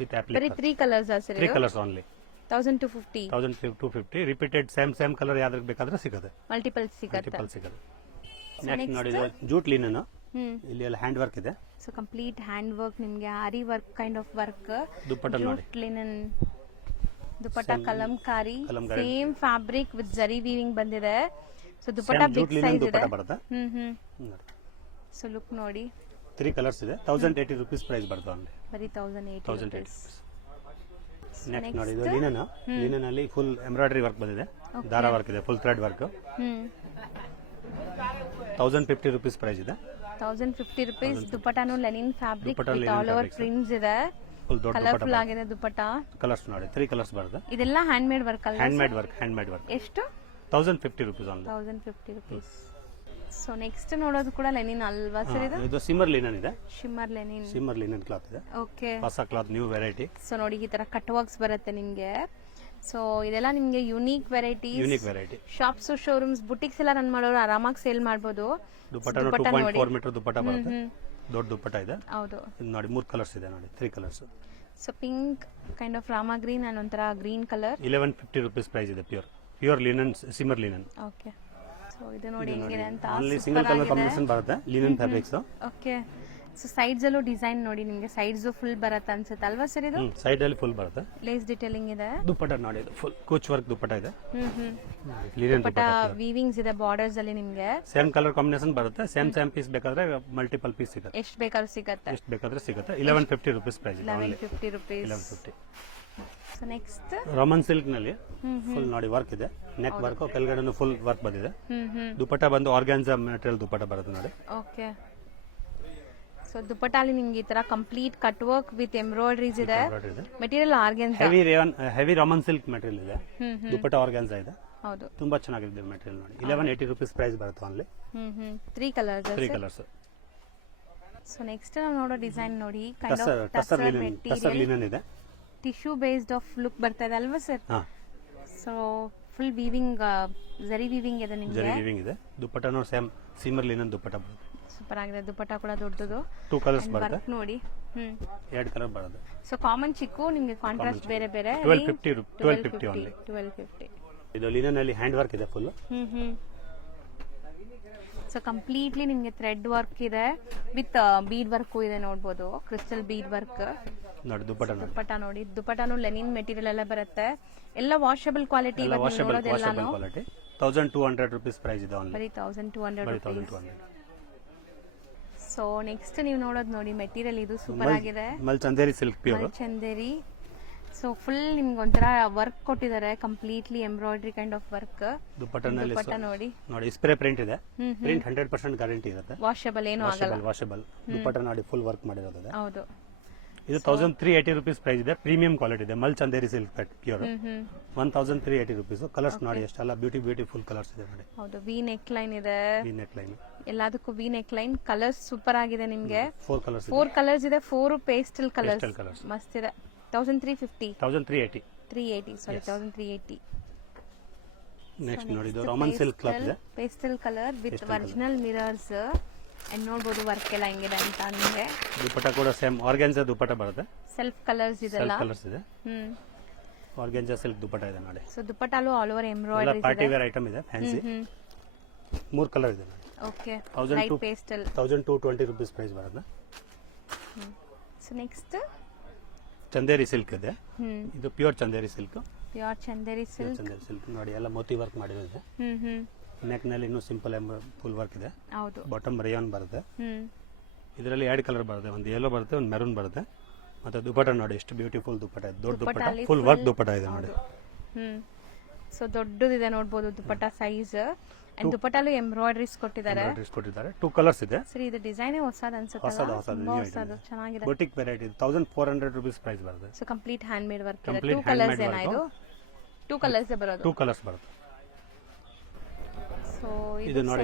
with applique. ಬರೀ 3 ಕಲರ್ಸ್ ಆ sir? 3 colours only. 1250. 1250. Repeated same colour ಯಾವ್ದು ಬೇಕಾದ್ರೆ ಸಿಗುತ್ತೆ. ಮಲ್ಟಿಪಲ್ ಸಿಗುತ್ತೆ. ನೆಕ್ಸ್ಟ್ ನೋಡಿ, ಜೂಟ್ ಲಿನನ್. ಇಲ್ಲಿ ಎಲ್ಲ ಹ್ಯಾಂಡ್ ವರ್ಕ್ ಇದೆ. ಸೊ ಕಂಪ್ಲೀಟ್ ಹ್ಯಾಂಡ್ ವರ್ಕ್, ನಿಮ್ಗೆ aari work kind of work. Dupatta ನೋಡಿ, jute linen dupatta, kalamkari, same fabric with zari weaving ಬಂದಿದೆ. ಸೊ ದುಪಟ್ಟ ಬಿಗ್ ಸೈಜ್ ಇದೆ. ಸೊ ಲುಕ್ ನೋಡಿ, 3 ಕಲರ್ಸ್ ಇದೆ. 1080 ರೂಪೀಸ್ ಪ್ರೈಸ್ ಬರುತ್ತೆ ಓನ್ಲಿ. ಬರೀ 1080 ರೂಪೀಸ್. ನೆಕ್ಸ್ಟ್ ನೋಡಿ, ಇದು ಲಿನನ್ ಅಲ್ಲಿ ಫುಲ್ ಎಂಬ್ರಾಯ್ಡರಿ ವರ್ಕ್ ಬಂದಿದೆ. ದಾರ ವರ್ಕ್ ಇದೆ, full thread work. 1050 rupees price ಇದೆ. 1050 ರೂಪೀಸ್. ದುಪಟ್ಟಾನು linen fabric with all over prints ಇದೆ. ಫುಲ್ ದೊಡ್ಡ ಕಲರ್ಫುಲ್ ಆಗಿದೆ ದುಪಟ್ಟ. ಕಲರ್ಸ್ ನೋಡಿ, 3 ಕಲರ್ಸ್ ಬರುತ್ತೆ. ಇದೆಲ್ಲ ಹ್ಯಾಂಡ್ ಮೇಡ್ ವರ್ಕ್ ಅಲ್ಲ? Hand made work. ಎಷ್ಟು? 1050 rupees only. 1050 rupees. So next ನೋಡೋದು ಕೂಡ ಲೆನಿನ್ ಅಲ್ವಾ ಸರ್? ಇದು ಸಿಮ್ಮರ್ ಲಿನನ್ ಇದೆ. ಶಿಮ್ಮರ್ ಲಿನನ್ ಕ್ಲಾತ್ ಇದೆ. ಓಕೆ, ಹೊಸ ಕ್ಲಾತ್, ನ್ಯೂ ವೆರೈಟಿ. ಸೊ ನೋಡಿ ಈ ತರ ಕಟ್ ವರ್ಕ್ಸ್ ಬರುತ್ತೆ ನಿಮ್ಗೆ. ಸೊ ಇದೆಲ್ಲ ನಿಮ್ಗೆ unique variety. Shops, showrooms, boutiques ಎಲ್ಲ ರನ್ ಮಾಡೋರು ಆರಾಮಾಗಿ ಸೇಲ್ ಮಾಡಬಹುದು. ದುಪಟ್ಟ 2.4 ಮೀಟರ್ ದುಪಟ್ಟ ಬರುತ್ತೆ. ದೊಡ್ಡ ದುಪಟ್ಟ ಇದೆ. ಹೌದು. ಇದು ನೋಡಿ 3 ಕಲರ್ಸ್ ಇದೆ ನೋಡಿ, 3 colours. So pink kind of Rama green and ಒಂಥರ ಗ್ರೀನ್ ಕಲರ್. 1150 ರೂಪೀಸ್ ಪ್ರೈಸ್ ಇದೆ. Pure linen, ಸಿಮ್ಮರ್ linen. Okay, so ಇದು ನೋಡಿ ಹೆಂಗಿದೆ ಅಂತ. ಅಲ್ಲಿ ಸಿಂಗಲ್ ಕಲರ್ ಕಾಂಬಿನೇಷನ್ ಬರುತ್ತೆ, linen fabrics. Okay, so sides ಅಲ್ಲೂ ಡಿಸೈನ್ ನೋಡಿ, ನಿಮಗೆ ಸೈಡ್ಸ್ ಫುಲ್ ಬರುತ್ತೆ ಅನ್ಸುತ್ತೆ ಅಲ್ವಾ ಸರ್? ಇದು ಸೈಡ್ ಅಲ್ಲಿ ಫುಲ್ ಬರುತ್ತೆ. ಲೇಸ್ ಡೀಟೇಲಿಂಗ್ ಇದೆ. ದುಪಟ್ಟ ನೋಡಿ, ಇದು ಫುಲ್ ಕೂಚ್ ವರ್ಕ್ ದುಪಟ್ಟ ಇದೆ. ಲಿನನ್ ದುಪಟ್ಟ ವೀವಿಂಗ್ಸ್ ಇದೆ ಬಾರ್ಡರ್ಸ್ ಅಲ್ಲಿ. ನಿಮಗೆ ಸೇಮ್ ಕಲರ್ ಕಾಂಬಿನೇಷನ್ ಬರುತ್ತೆ. ಸೇಮ್ ಪೀಸ್ ಬೇಕಾದ್ರೆ ಮಲ್ಟಿಪಲ್ ಪೀಸ್ ಸಿಗುತ್ತೆ. ಎಷ್ಟು ಬೇಕಾದ್ರೂ ಸಿಗುತ್ತೆ. 1150 rupees price. 1150 rupees. 1150. So next Roman silk ನಲ್ಲಿ ಫುಲ್ ನೋಡಿ ವರ್ಕ್ ಇದೆ. ನೆಕ್ ವರ್ಕ್, ಕೆಳಗಡೆ ಫುಲ್ ವರ್ಕ್ ಬಂದಿದೆ. ದುಪಟ್ಟ ಬಂದು ಆರ್ಗಾನ್ಜಾ ಮೆಟೀರಿಯಲ್ ದುಪಟ್ಟ ಬರುತ್ತೆ ನೋಡಿ. ಓಕೆ, ಸೊ ದುಪಟ್ಟಾಲಿ ನಿಮ್ಗೆ ಈ ತರ ಕಂಪ್ಲೀಟ್ ಕಟ್ ವರ್ಕ್ ವಿತ್ ಎಂಬ್ರಾಯ್ಡರೀಸ್ ಇದೆ. Material ಆರ್ಗಾನ್ಜಾ, heavy Roman silk material ಇದೆ. ದುಪಟ್ಟ ಆರ್ಗಾನ್ಜಾ ಇದೆ. ಹೌದು, ತುಂಬಾ ಚೆನ್ನಾಗಿದೆ ಮೆಟೀರಿಯಲ್ ನೋಡಿ. 1180 ರೂಪೀಸ್ ಪ್ರೈಸ್ ಬರುತ್ತೆ ಓನ್ಲಿ. 3 ಕಲರ್ಸ್. ಸೊ ನೆಕ್ಸ್ಟ್ ನಾವು ನೋಡೋ ಡಿಸೈನ್ ನೋಡಿ, ಕೈಂಡ್ ಆಫ್ ಟಸರ್ ಲಿನನ್ ಇದೆ. ಟಿಶ್ಯೂ ಬೇಸ್ಡ್ ಆಫ್ ಲುಕ್ ಬರ್ತಾ ಇದೆ ಅಲ್ವಾ ಸರ್? ಸೊ ಫುಲ್ ವೀವಿಂಗ್, ಜರಿ ವೀವಿಂಗ್ ಇದೆ ನಿಮಗೆ. ಜರಿ ವೀವಿಂಗ್ ಇದೆ. ದುಪಟ್ಟನೂ ಸೇಮ್ ಸಿಮ್ಮರ್ ಲಿನನ್ ದುಪಟ್ಟ ಬರುತ್ತೆ. ಸೂಪರ್ ಆಗಿದೆ. ದುಪಟ್ಟ ಕೂಡ ದೊಡ್ಡದು. 2 ಕಲರ್ಸ್ ಬರುತ್ತೆ ನೋಡಿ. 2 ಕಲರ್ ಬರುತ್ತೆ. ಸೊ ಕಾಮನ್ ಚಿಕ್ಕು, ನಿಮಗೆ ಕಾಂಟ್ರಾಸ್ಟ್ ಬೇರೆ ಬೇರೆ. 1250 ಓನ್ಲಿ. 1250. ಇದು ಲಿನನ್ ಅಲ್ಲಿ ಹ್ಯಾಂಡ್ ವರ್ಕ್ ಇದೆ ಫುಲ್. ಸೊ ಕಂಪ್ಲೀಟ್ಲಿ ನಿಮಗೆ ಥ್ರೆಡ್ ವರ್ಕ್ ಇದೆ ವಿತ್ ಬೀಡ್ ವರ್ಕ್ ಇದೆ ನೋಡಬಹುದು. ಕ್ರಿಸ್ಟಲ್ ಬೀಡ್ ವರ್ಕ್ ನೋಡಿ. ದುಪಟ್ಟ ನೋಡಿ, ದುಪಟ್ಟನು ಲೆನಿನ್ ಮೆಟೀರಿಯಲ್ ಎಲ್ಲ ಬರುತ್ತೆ. ಎಲ್ಲ ವಾಷಬಲ್ ಕ್ವಾಲಿಟಿ. 1200 ರೂಪೀಸ್ ಪ್ರೈಸ್ ಇದೆ ಓನ್ಲಿ. ಬರೀ 1200. ಸೊ ನೆಕ್ಸ್ಟ್ ನೀವು ನೋಡೋದು ನೋಡಿ, ಮೆಟೀರಿಯಲ್ ಇದು ಸೂಪರ್ ಆಗಿದೆ. ಮಲ್ Chanderi silk, pure Chanderi. So full ನಿಮ್ಗೆ ಒಂಥರ ವರ್ಕ್ ಕೊಟ್ಟಿದ್ದಾರೆ, completely embroidery kind of work. Dupatta ನೋಡಿ, ಸ್ಪ್ರೇ ಪ್ರಿಂಟ್ ಇದೆ. ಪ್ರಿಂಟ್ 100% ಗ್ಯಾರಂಟಿ ಇರುತ್ತೆ. ವಾಷಬಲ್ ಏನು ಆಗಲ್ಲ. ವಾಷಬಲ್. ದುಪಟ್ಟ ನೋಡಿ ಫುಲ್ ವರ್ಕ್ ಮಾಡಿರೋದು. ಹೌದು. ಇದು 1380 ರೂಪೀಸ್ ಪ್ರೈಸ್ ಇದೆ. ಪ್ರೀಮಿಯಂ ಕ್ವಾಲಿಟಿ ಇದೆ. Mul Chanderi silk pure. 1380 rupees. Colours ನೋಡಿ ಎಷ್ಟೆಲ್ಲ ಬ್ಯೂಟಿಫುಲ್ ಕಲರ್ಸ್ ಇದೆ ನೋಡಿ. ಹೌದು, ವಿ ನೆಕ್ ಲೈನ್ ಇದೆ. ಎಲ್ಲದಕ್ಕೂ V neck line. Colours super ಆಗಿದೆ ನಿಮ್ಗೆ. 4 ಕಲರ್ಸ್ ಇದೆ. 4 ಪೇಸ್ಟಲ್ ಕಲರ್ಸ್ ಮಸ್ತ್ ಇದೆ. 1350. 380. ಸಾರಿ, 1380. ನೆಕ್ಸ್ಟ್ ನೋಡಿ, ಇದು ರಾಮನ್ ಸಿಲ್ಕ್ ಕ್ಲಾತ್ ಇದೆ. Pastel colour with original mirrors. ನೋಡಬಹುದು ವರ್ಕ್ ಎಲ್ಲ ಹೆಂಗಿದೆ ಅಂತ. ನಿಮಗೆ ದುಪಟ್ಟ ಕೂಡ ಸೇಮ್ ಆರ್ಗಾನ್ಜಾ ದುಪಟ್ಟ ಬರುತ್ತೆ. ಸೆಲ್ಫ್ ಕಲರ್ಸ್ ಇದೆಲ್ಲ. ಕಲರ್ಸ್ ಇದೆ. ಆರ್ಗಾನ್ಜಾ ಸಿಲ್ಕ್ ದುಪಟ್ಟ ಇದೆ ನೋಡಿ. ಸೊ ದುಪಟ್ಟಲು ಆಲ್ ಓವರ್ ಎಂಬ್ರಾಯ್ಡರಿ ಇದೆ. ಪಾರ್ಟಿ ವೇರ್ ಐಟಮ್ ಇದೆ, ಫ್ಯಾನ್ಸಿ. 3 ಕಲರ್ ಇದೆ ನೋಡಿ. Okay, light pastel. 1220 rupees price ಬರುತ್ತೆ. ಸೊ ನೆಕ್ಸ್ಟ್ ಚಂದೇರಿ ಸಿಲ್ಕ್ ಇದೆ. ಇದು pure Chanderi silk. Pure Chanderi silk ನೋಡಿ, ಎಲ್ಲ ಮೋತಿ ವರ್ಕ್ ಮಾಡಿರೋದು. ನೆಕ್ನಲ್ಲಿ ಇನ್ನೂ ಸಿಂಪಲ್ ಫುಲ್ ವರ್ಕ್ ಇದೆ. ಹೌದು. ಬಾಟಮ್ ರೇಯಾನ್ ಬರುತ್ತೆ. ಹ್ಮ್. ಇದರಲ್ಲಿ 2 ಕಲರ್ ಬರುತ್ತೆ, ಒಂದು ಯೆಲ್ಲೋ ಬರುತ್ತೆ, ಒಂದು ಮೆರೂನ್ ಬರುತ್ತೆ. ಮತ್ತೆ ದುಪಟ್ಟ ನೋಡಿ ಎಷ್ಟು ಬ್ಯೂಟಿಫುಲ್ ದುಪಟ್ಟ ಇದೆ, ದೊಡ್ಡ ದುಪಟ್ಟ, ಫುಲ್ ವರ್ಕ್ ದುಪಟ್ಟ ಇದೆ ನೋಡಿ. ಸೊ ದೊಡ್ಡದಿದೆ ನೋಡ್ಬೋದು ದುಪಟ್ಟ ಸೈಜ್. ಅಂಡ್ ದುಪಟ್ಟಲ್ಲೂ ಎಂಬ್ರಾಯ್ಡರೀಸ್ ಕೊಟ್ಟಿದ್ದಾರೆ. 2 ಕಲರ್ಸ್ ಇದೆ. ಸರಿ, ಇದು ಡಿಸೈನ್ ಹೊಸದು ಅನ್ಸುತ್ತೆ. ಹೊಸದು ಚೆನ್ನಾಗಿದೆ. ಬೊಟಿಕ್ ವೆರೈಟಿ 1400 ರೂಪೀಸ್ ಪ್ರೈಸ್ ಬರುತ್ತೆ. So complete hand made work ಇದೆ. 2 ಕಲರ್ಸ್ ಏನಾ ಇದು? 2 ಕಲರ್ಸ್ ಬರೋದು. 2 ಕಲರ್ಸ್ ಬರುತ್ತೆ. ಸೊ ಇದು ನೋಡಿ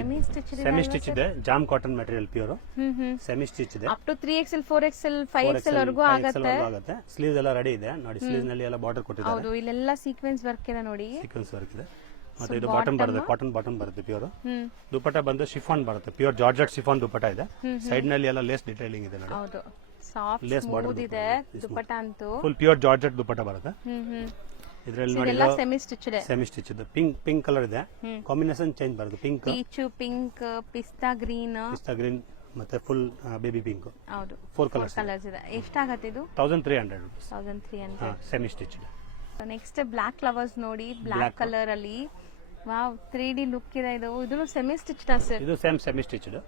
ಸೆಮಿ ಸ್ಟಿಚ್ ಇದೆ, jam cotton material pure. Semi stitch ಇದೆ. Up to 3XL 4XL 5XL ವರೆಗೂ ಆಗುತ್ತೆ. ಸ್ಲೀವ್ಸ್ ಎಲ್ಲ ರೆಡಿ ಇದೆ ನೋಡಿ. ಸ್ಲೀವ್ಸ್ ನಲ್ಲಿ ಎಲ್ಲ ಬಾರ್ಡರ್ ಕೊಟ್ಟಿದ್ದಾರೆ. ಹೌದು, ಇಲ್ಲೆಲ್ಲ ಸೀಕ್ವೆನ್ಸ್ ವರ್ಕ್ ಇದೆ ನೋಡಿ. ಸೀಕ್ವೆನ್ಸ್ ವರ್ಕ್ ಇದೆ. ಮತ್ತೆ ಇದು ಬಾಟಮ್ ಬರುತ್ತೆ, ಕಾಟನ್ ಬಾಟಮ್ ಬರುತ್ತೆ ಪ್ಯೂರ್. ದುಪಟ್ಟ ಬಂದು ಶಿಫಾನ್ ಬರುತ್ತೆ, ಪ್ಯೂರ್ ಜಾರ್ಜೆಟ್ ಶಿಫಾನ್ ದುಪಟ್ಟ ಇದೆ. ಸೈಡ್ ನಲ್ಲಿ ಎಲ್ಲ ಲೇಸ್ ಡಿಟೈಲಿಂಗ್ ಇದೆ ನೋಡಿ. ಹೌದು, ಸಾಫ್ಟ್ ಸ್ಮೂತ್ ಇದೆ ದುಪಟ್ಟ ಅಂತೂ. ಫುಲ್ ಪ್ಯೂರ್ ಜಾರ್ಜೆಟ್ ದುಪಟ್ಟ ಬರುತ್ತೆ. ಇದರಲ್ಲಿ ನೋಡಿ ಸೆಮಿ ಸ್ಟಿಚ್ ಇದೆ. ಸೆಮಿ ಸ್ಟಿಚ್ ಇದೆ. ಪಿಂಕ್ ಕಲರ್ ಇದೆ. ಕಾಂಬಿನೇಷನ್ ಚೇಂಜ್ ಬರುತ್ತೆ. ಪೀಚ್ ಪಿಂಕ್, ಪಿಸ್ತಾ ಗ್ರೀನ್ ಮತ್ತೆ ಫುಲ್ ಬೇಬಿ ಪಿಂಕ್. ಹೌದು, 4 ಕಲರ್ಸ್ ಇದೆ. ಎಷ್ಟಾಗತ್ತೆ ಇದು? 1300 ರೂಪೀಸ್. 1300. ಸೆಮಿ ಸ್ಟಿಚ್ ಇದೆ. ನೆಕ್ಸ್ಟ್ ಬ್ಲಾಕ್ ಫ್ಲವರ್ಸ್ ನೋಡಿ, ಬ್ಲಾಕ್ ಕಲರ್ ಅಲ್ಲಿ. ವಾವ್, 3D ಲುಕ್ ಇದೆ ಇದು. ಇದು ಸೆಮಿ ಸ್ಟಿಚ್ ಸರ್? ಇದು ಸೆಮಿ ಸ್ಟಿಚ್ ಇದೆ.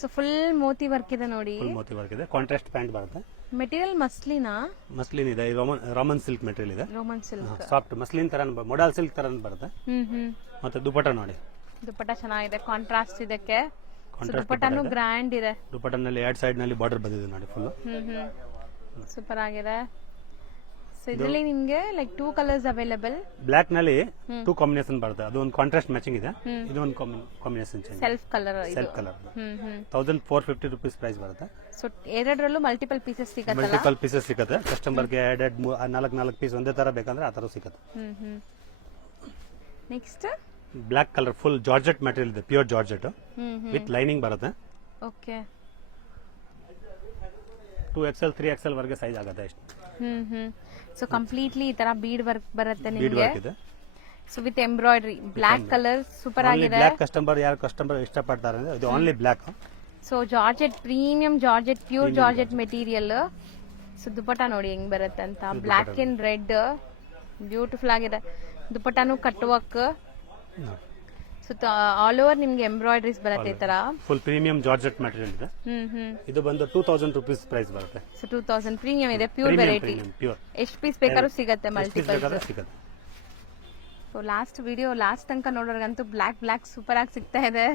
ಸೊ ಫುಲ್ ಮೋತಿ ವರ್ಕ್ ಇದೆ ನೋಡಿ. ಫುಲ್ ಮೋತಿ ವರ್ಕ್ ಇದೆ. ಕಾಂಟ್ರಾಸ್ಟ್ ಪ್ಯಾಂಟ್ ಬರುತ್ತೆ. ಮೆಟೀರಿಯಲ್ ಮಸ್ಲಿನ್ ಇದೆ. ರಾಮನ್ ಸಿಲ್ಕ್ ಮೆಟೀರಿಯಲ್ ಇದೆ. ರೋಮನ್ ಸಿಲ್ಕ್ ಸಾಫ್ಟ್ ಮಸ್ಲಿನ್ ತರ, ಮೊಡಲ್ ಸಿಲ್ಕ್ ತರ ಬರುತ್ತೆ. ಮತ್ತೆ ದುಪಟ್ಟ ನೋಡಿ, ದುಪಟ್ಟ ಚೆನ್ನಾಗಿದೆ, ಕಾಂಟ್ರಾಸ್ಟ್ ಇದಕ್ಕೆ. ದುಪಟ್ಟನು ಗ್ರ್ಯಾಂಡ್ ಇದೆ. ದುಪಟ್ಟನಲ್ಲಿ 2 ಸೈಡ್ ನಲ್ಲಿ ಬಾರ್ಡರ್ ಬಂದಿದೆ ನೋಡಿ ಫುಲ್. ಸೂಪರ್ ಆಗಿದೆ. ಸೊ ಇದರಲ್ಲಿ ನಿಮಗೆ ಲೈಕ್ 2 ಕಲರ್ಸ್ ಅವೈಲೇಬಲ್. ಬ್ಲಾಕ್ ನಲ್ಲಿ 2 ಕಾಂಬಿನೇಷನ್ ಬರುತ್ತೆ. ಅದು ಒಂದು ಕಾಂಟ್ರಾಸ್ಟ್ ಮ್ಯಾಚಿಂಗ್ ಇದೆ. ಇದು ಒಂದು combination change. Self colour 1450 rupees price ಬರುತ್ತೆ. ಸೊ ಎರಡರಲ್ಲೂ ಮಲ್ಟಿಪಲ್ ಪೀಸಸ್ ಸಿಗುತ್ತೆ. ಕಸ್ಟಮರ್ ಗೆ 4 ಪೀಸ್ ಒಂದೇ ತರ ಬೇಕಂದ್ರೆ ಆ ತರ ಸಿಗುತ್ತೆ. Next black colour full georgette material ಇದೆ, ಪ್ಯೂರ್ ಜಾರ್ಜೆಟ್ ವಿತ್ ಲೈನಿಂಗ್ ಬರುತ್ತೆ. ಓಕೆ. 2XL 3XL ವರೆಗೆ ಸೈಜ್ ಆಗುತ್ತೆ ಅಷ್ಟೇ. ಸೊ ಕಂಪ್ಲೀಟ್ಲಿ ಈ ತರ ಬೀಡ್ ವರ್ಕ್ ಬರುತ್ತೆ ನಿಮಗೆ. So with embroidery, black colour super ಆಗಿದೆ. ಬ್ಲಾಕ್ ಯಾರು ಕಸ್ಟಮರ್ ಇಷ್ಟಪಡ್ತಾರೆ ಅಂದ್ರೆ ಇದು only black. So georgette, premium georgette, pure georgette material. So dupatta ನೋಡಿ ಹೆಂಗ್ ಬರುತ್ತೆ ಅಂತ. ಬ್ಲಾಕ್ ಅಂಡ್ ರೆಡ್ ಬ್ಯೂಟಿಫುಲ್ ಆಗಿದೆ. ದುಪಟ್ಟನು cut work. So all over ನಿಮ್ಗೆ ಎಂಬ್ರಾಯ್ಡರೀಸ್ ಬರುತ್ತೆ ಈ ತರ. ಫುಲ್ ಪ್ರೀಮಿಯಂ ಜಾರ್ಜೆಟ್ ಮೆಟೀರಿಯಲ್ ಇದೆ. ಇದು ಬಂದು 2000 ರೂಪೀಸ್ ಪ್ರೈಸ್ ಬರುತ್ತೆ. ಸೊ 2000 ಪ್ರೀಮಿಯಂ ಇದೆ, ಪ್ಯೂರ್ ವೆರೈಟಿ. ಎಷ್ಟು ಪೀಸ್ ಬೇಕಾದ್ರೂ ಸಿಗುತ್ತೆ, ಮಲ್ಟಿಪಲ್ ಸಿಗುತ್ತೆ. ಸೊ ಲಾಸ್ಟ್ ತನಕ ನೋಡೋರ್ಗಂತೂ ಬ್ಲಾಕ್ ಸೂಪರ್ ಆಗಿ ಸಿಗ್ತಾ ಇದೆ.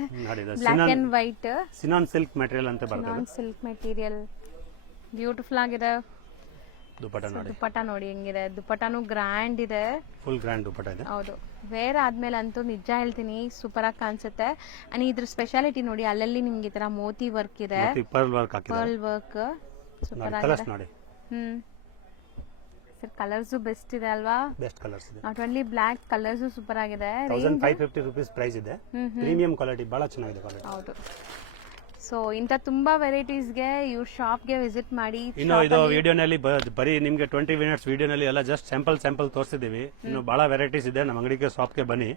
Black and white Sinan silk material ಅಂತ ಬರುತ್ತೆ. ಸಿನಾನ್ ಸಿಲ್ಕ್ ಮೆಟೀರಿಯಲ್ ಬ್ಯೂಟಿಫುಲ್ ಆಗಿದೆ. ದುಪಟ್ಟ ನೋಡಿ ಹೆಂಗಿದೆ. ದುಪಟ್ಟನು ಗ್ರ್ಯಾಂಡ್ ಇದೆ, ಫುಲ್ ಗ್ರ್ಯಾಂಡ್ ದುಪಟ್ಟ ಇದೆ. ಹೌದು, ವೇರ್ ಆದ್ಮೇಲೆ ಅಂತೂ ನಿಜ ಹೇಳ್ತೀನಿ ಸೂಪರ್ ಆಗಿ ಕಾಣಿಸುತ್ತೆ. ಅಂಡ್ ಇದ್ರ ಸ್ಪೆಷಾಲಿಟಿ ನೋಡಿ, ಅಲ್ಲಲ್ಲಿ ನಿಮ್ಗೆ ಈ ತರ ಮೋತಿ ವರ್ಕ್ ಇದೆ, ಪರ್ಲ್ ವರ್ಕ್ ಸೂಪರ್ ಆಗಿದೆ. ಸರ್ ಕಲರ್ಸ್ ಬೆಸ್ಟ್ ಇದೆ ಅಲ್ವಾ? ಬೆಸ್ಟ್ ಕಲರ್ಸ್ ಇದೆ. Not only black, colours super ಆಗಿದೆ. 1550 ರೂಪೀಸ್ ಪ್ರೈಸ್ ಇದೆ. ಪ್ರೀಮಿಯಂ ಕ್ವಾಲಿಟಿ, ಬಹಳ ಚೆನ್ನಾಗಿದೆ ಕ್ವಾಲಿಟಿ. ಹೌದು. ಸೊ ಇಂಥ ತುಂಬಾ ವೆರೈಟೀಸ್ಗೆ ಇವ್ರ ಶಾಪ್ಗೆ ವಿಸಿಟ್ ಮಾಡಿ. ಇನ್ನು ಇದು ವಿಡಿಯೋನಲ್ಲಿ ಬರೀ ನಿಮ್ಗೆ 20 ಮಿನಿಟ್ಸ್ ವಿಡಿಯೋನಲ್ಲಿ ಎಲ್ಲ ಜಸ್ಟ್ ಸ್ಯಾಂಪಲ್ ತೋರಿಸಿದೀವಿ. ಇನ್ನು ಬಹಳ ವೆರೈಟೀಸ್ ಇದೆ. ನಮ್ಮ ಅಂಗಡಿಗೆ ಶಾಪ್ಗೆ ಬನ್ನಿ,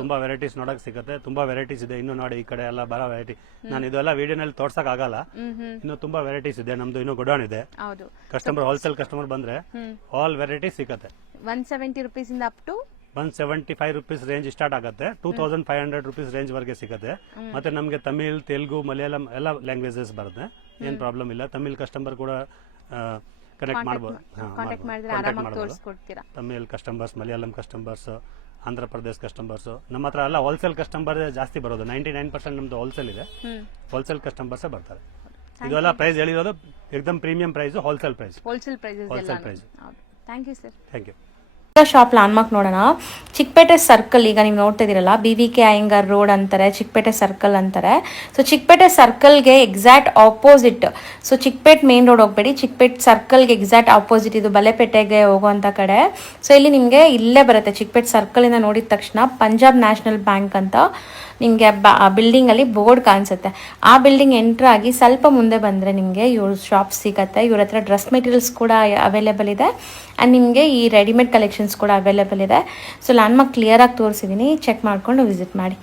ತುಂಬಾ ವೆರೈಟೀಸ್ ನೋಡಕ್ ಸಿಗುತ್ತೆ. ತುಂಬಾ ವೆರೈಟೀಸ್ ಇದೆ. ಇನ್ನು ನೋಡಿ ಈ ಕಡೆ ಎಲ್ಲ ಬಹಳ ವೆರೈಟಿ. ನಾನು ಇದೆಲ್ಲ ವಿಡಿಯೋನಲ್ಲಿ ತೋರ್ಸಕ್ ಆಗಲ್ಲ. ಇನ್ನು ತುಂಬಾ ವೆರೈಟೀಸ್ ಇದೆ. ನಮ್ದು ಇನ್ನು ಗೋಡೌನ್ ಇದೆ. ಕಸ್ಟಮರ್ ಹೋಲ್ಸೇಲ್ ಕಸ್ಟಮರ್ ಬಂದ್ರೆ ಆಲ್ ವೆರೈಟೀಸ್ ಸಿಗುತ್ತೆ. 170 ರೂಪೀಸ್ ಇಂದ up to 175 rupees range start ಆಗುತ್ತೆ. 2500 ರೂಪೀಸ್ ರೇಂಜ್ ವರೆಗೆ ಸಿಗುತ್ತೆ. ಮತ್ತೆ ನಮಗೆ ತಮಿಳ್, ತೆಲುಗು, ಮಲಯಾಳಂ ಎಲ್ಲ ಲ್ಯಾಂಗ್ವೇಜಸ್ ಬರುತ್ತೆ. ಏನ್ ಪ್ರಾಬ್ಲಮ್ ಇಲ್ಲ. ತಮಿಳ್ ಕಸ್ಟಮರ್ ಕೂಡ ಕನೆಕ್ಟ್ ಮಾಡಬಹುದು. Tamil customers, Malayalam customers, Andhra Pradesh customers, ನಮ್ಮ ಹತ್ರ ಎಲ್ಲ ಹೋಲ್ಸೇಲ್ ಕಸ್ಟಮರ್ ಜಾಸ್ತಿ ಬರೋದು. 99% ನಮ್ದು ಹೋಲ್ಸೇಲ್ ಇದೆ. ಹೋಲ್ಸೇಲ್ ಕಸ್ಟಮರ್ಸ್ ಬರ್ತಾರೆ. ಇದೆಲ್ಲ ಪ್ರೈಸ್ ಹೇಳಿರೋದು ಏಕದಮ್ premium price, wholesale price. Thank you sir. Thank you. Shop landmark ನೋಡೋಣ. ಚಿಕ್ಕಪೇಟೆ ಸರ್ಕಲ್, ಈಗ ನೀವು ನೋಡ್ತಾ ಇದೀರಲ್ಲ, BVK ಅಯ್ಯಂಗಾರ್ ರೋಡ್ ಅಂತಾರೆ, ಚಿಕ್ಕಪೇಟೆ ಸರ್ಕಲ್ ಅಂತಾರೆ. ಸೊ ಚಿಕ್ಕಪೇಟೆ ಸರ್ಕಲ್ಗೆ exact opposite. So Chickpet main road ಹೋಗ್ಬೇಡಿ, ಚಿಕ್ಕಪೇಟೆ ಸರ್ಕಲ್ಗೆ ಎಕ್ಸಾಕ್ಟ್ ಆಪೋಸಿಟ್ ಇದು ಬಲೆಪೇಟೆಗೆ ಹೋಗುವಂಥ ಕಡೆ. ಸೊ ಇಲ್ಲಿ ನಿಮಗೆ ಇಲ್ಲೇ ಬರುತ್ತೆ, ಚಿಕ್ಕಪೇಟೆ ಸರ್ಕಲಿಂದ ನೋಡಿದ ತಕ್ಷಣ ಪಂಜಾಬ್ ನ್ಯಾಷನಲ್ ಬ್ಯಾಂಕ್ ಅಂತ ನಿಮಗೆ ಬಿಲ್ಡಿಂಗಲ್ಲಿ ಬೋರ್ಡ್ ಕಾಣಿಸುತ್ತೆ. ಆ ಬಿಲ್ಡಿಂಗ್ ಎಂಟ್ರ್ ಆಗಿ ಸ್ವಲ್ಪ ಮುಂದೆ ಬಂದರೆ ನಿಮಗೆ ಇವ್ರ ಶಾಪ್ ಸಿಗುತ್ತೆ. ಇವ್ರ ಹತ್ರ ಡ್ರೆಸ್ ಮೆಟೀರಿಯಲ್ಸ್ ಕೂಡ ಅವೈಲೇಬಲ್ ಇದೆ. ಆ್ಯಂಡ್ ನಿಮಗೆ ಈ ರೆಡಿಮೇಡ್ ಕಲೆಕ್ಷನ್ಸ್ ಕೂಡ ಅವೈಲೇಬಲ್ ಇದೆ. ಸೊ ಲ್ಯಾಂಡ್ಮಾರ್ಕ್ ಕ್ಲಿಯರಾಗಿ ತೋರಿಸಿದ್ದೀನಿ, ಚೆಕ್ ಮಾಡಿಕೊಂಡು ವಿಸಿಟ್ ಮಾಡಿ.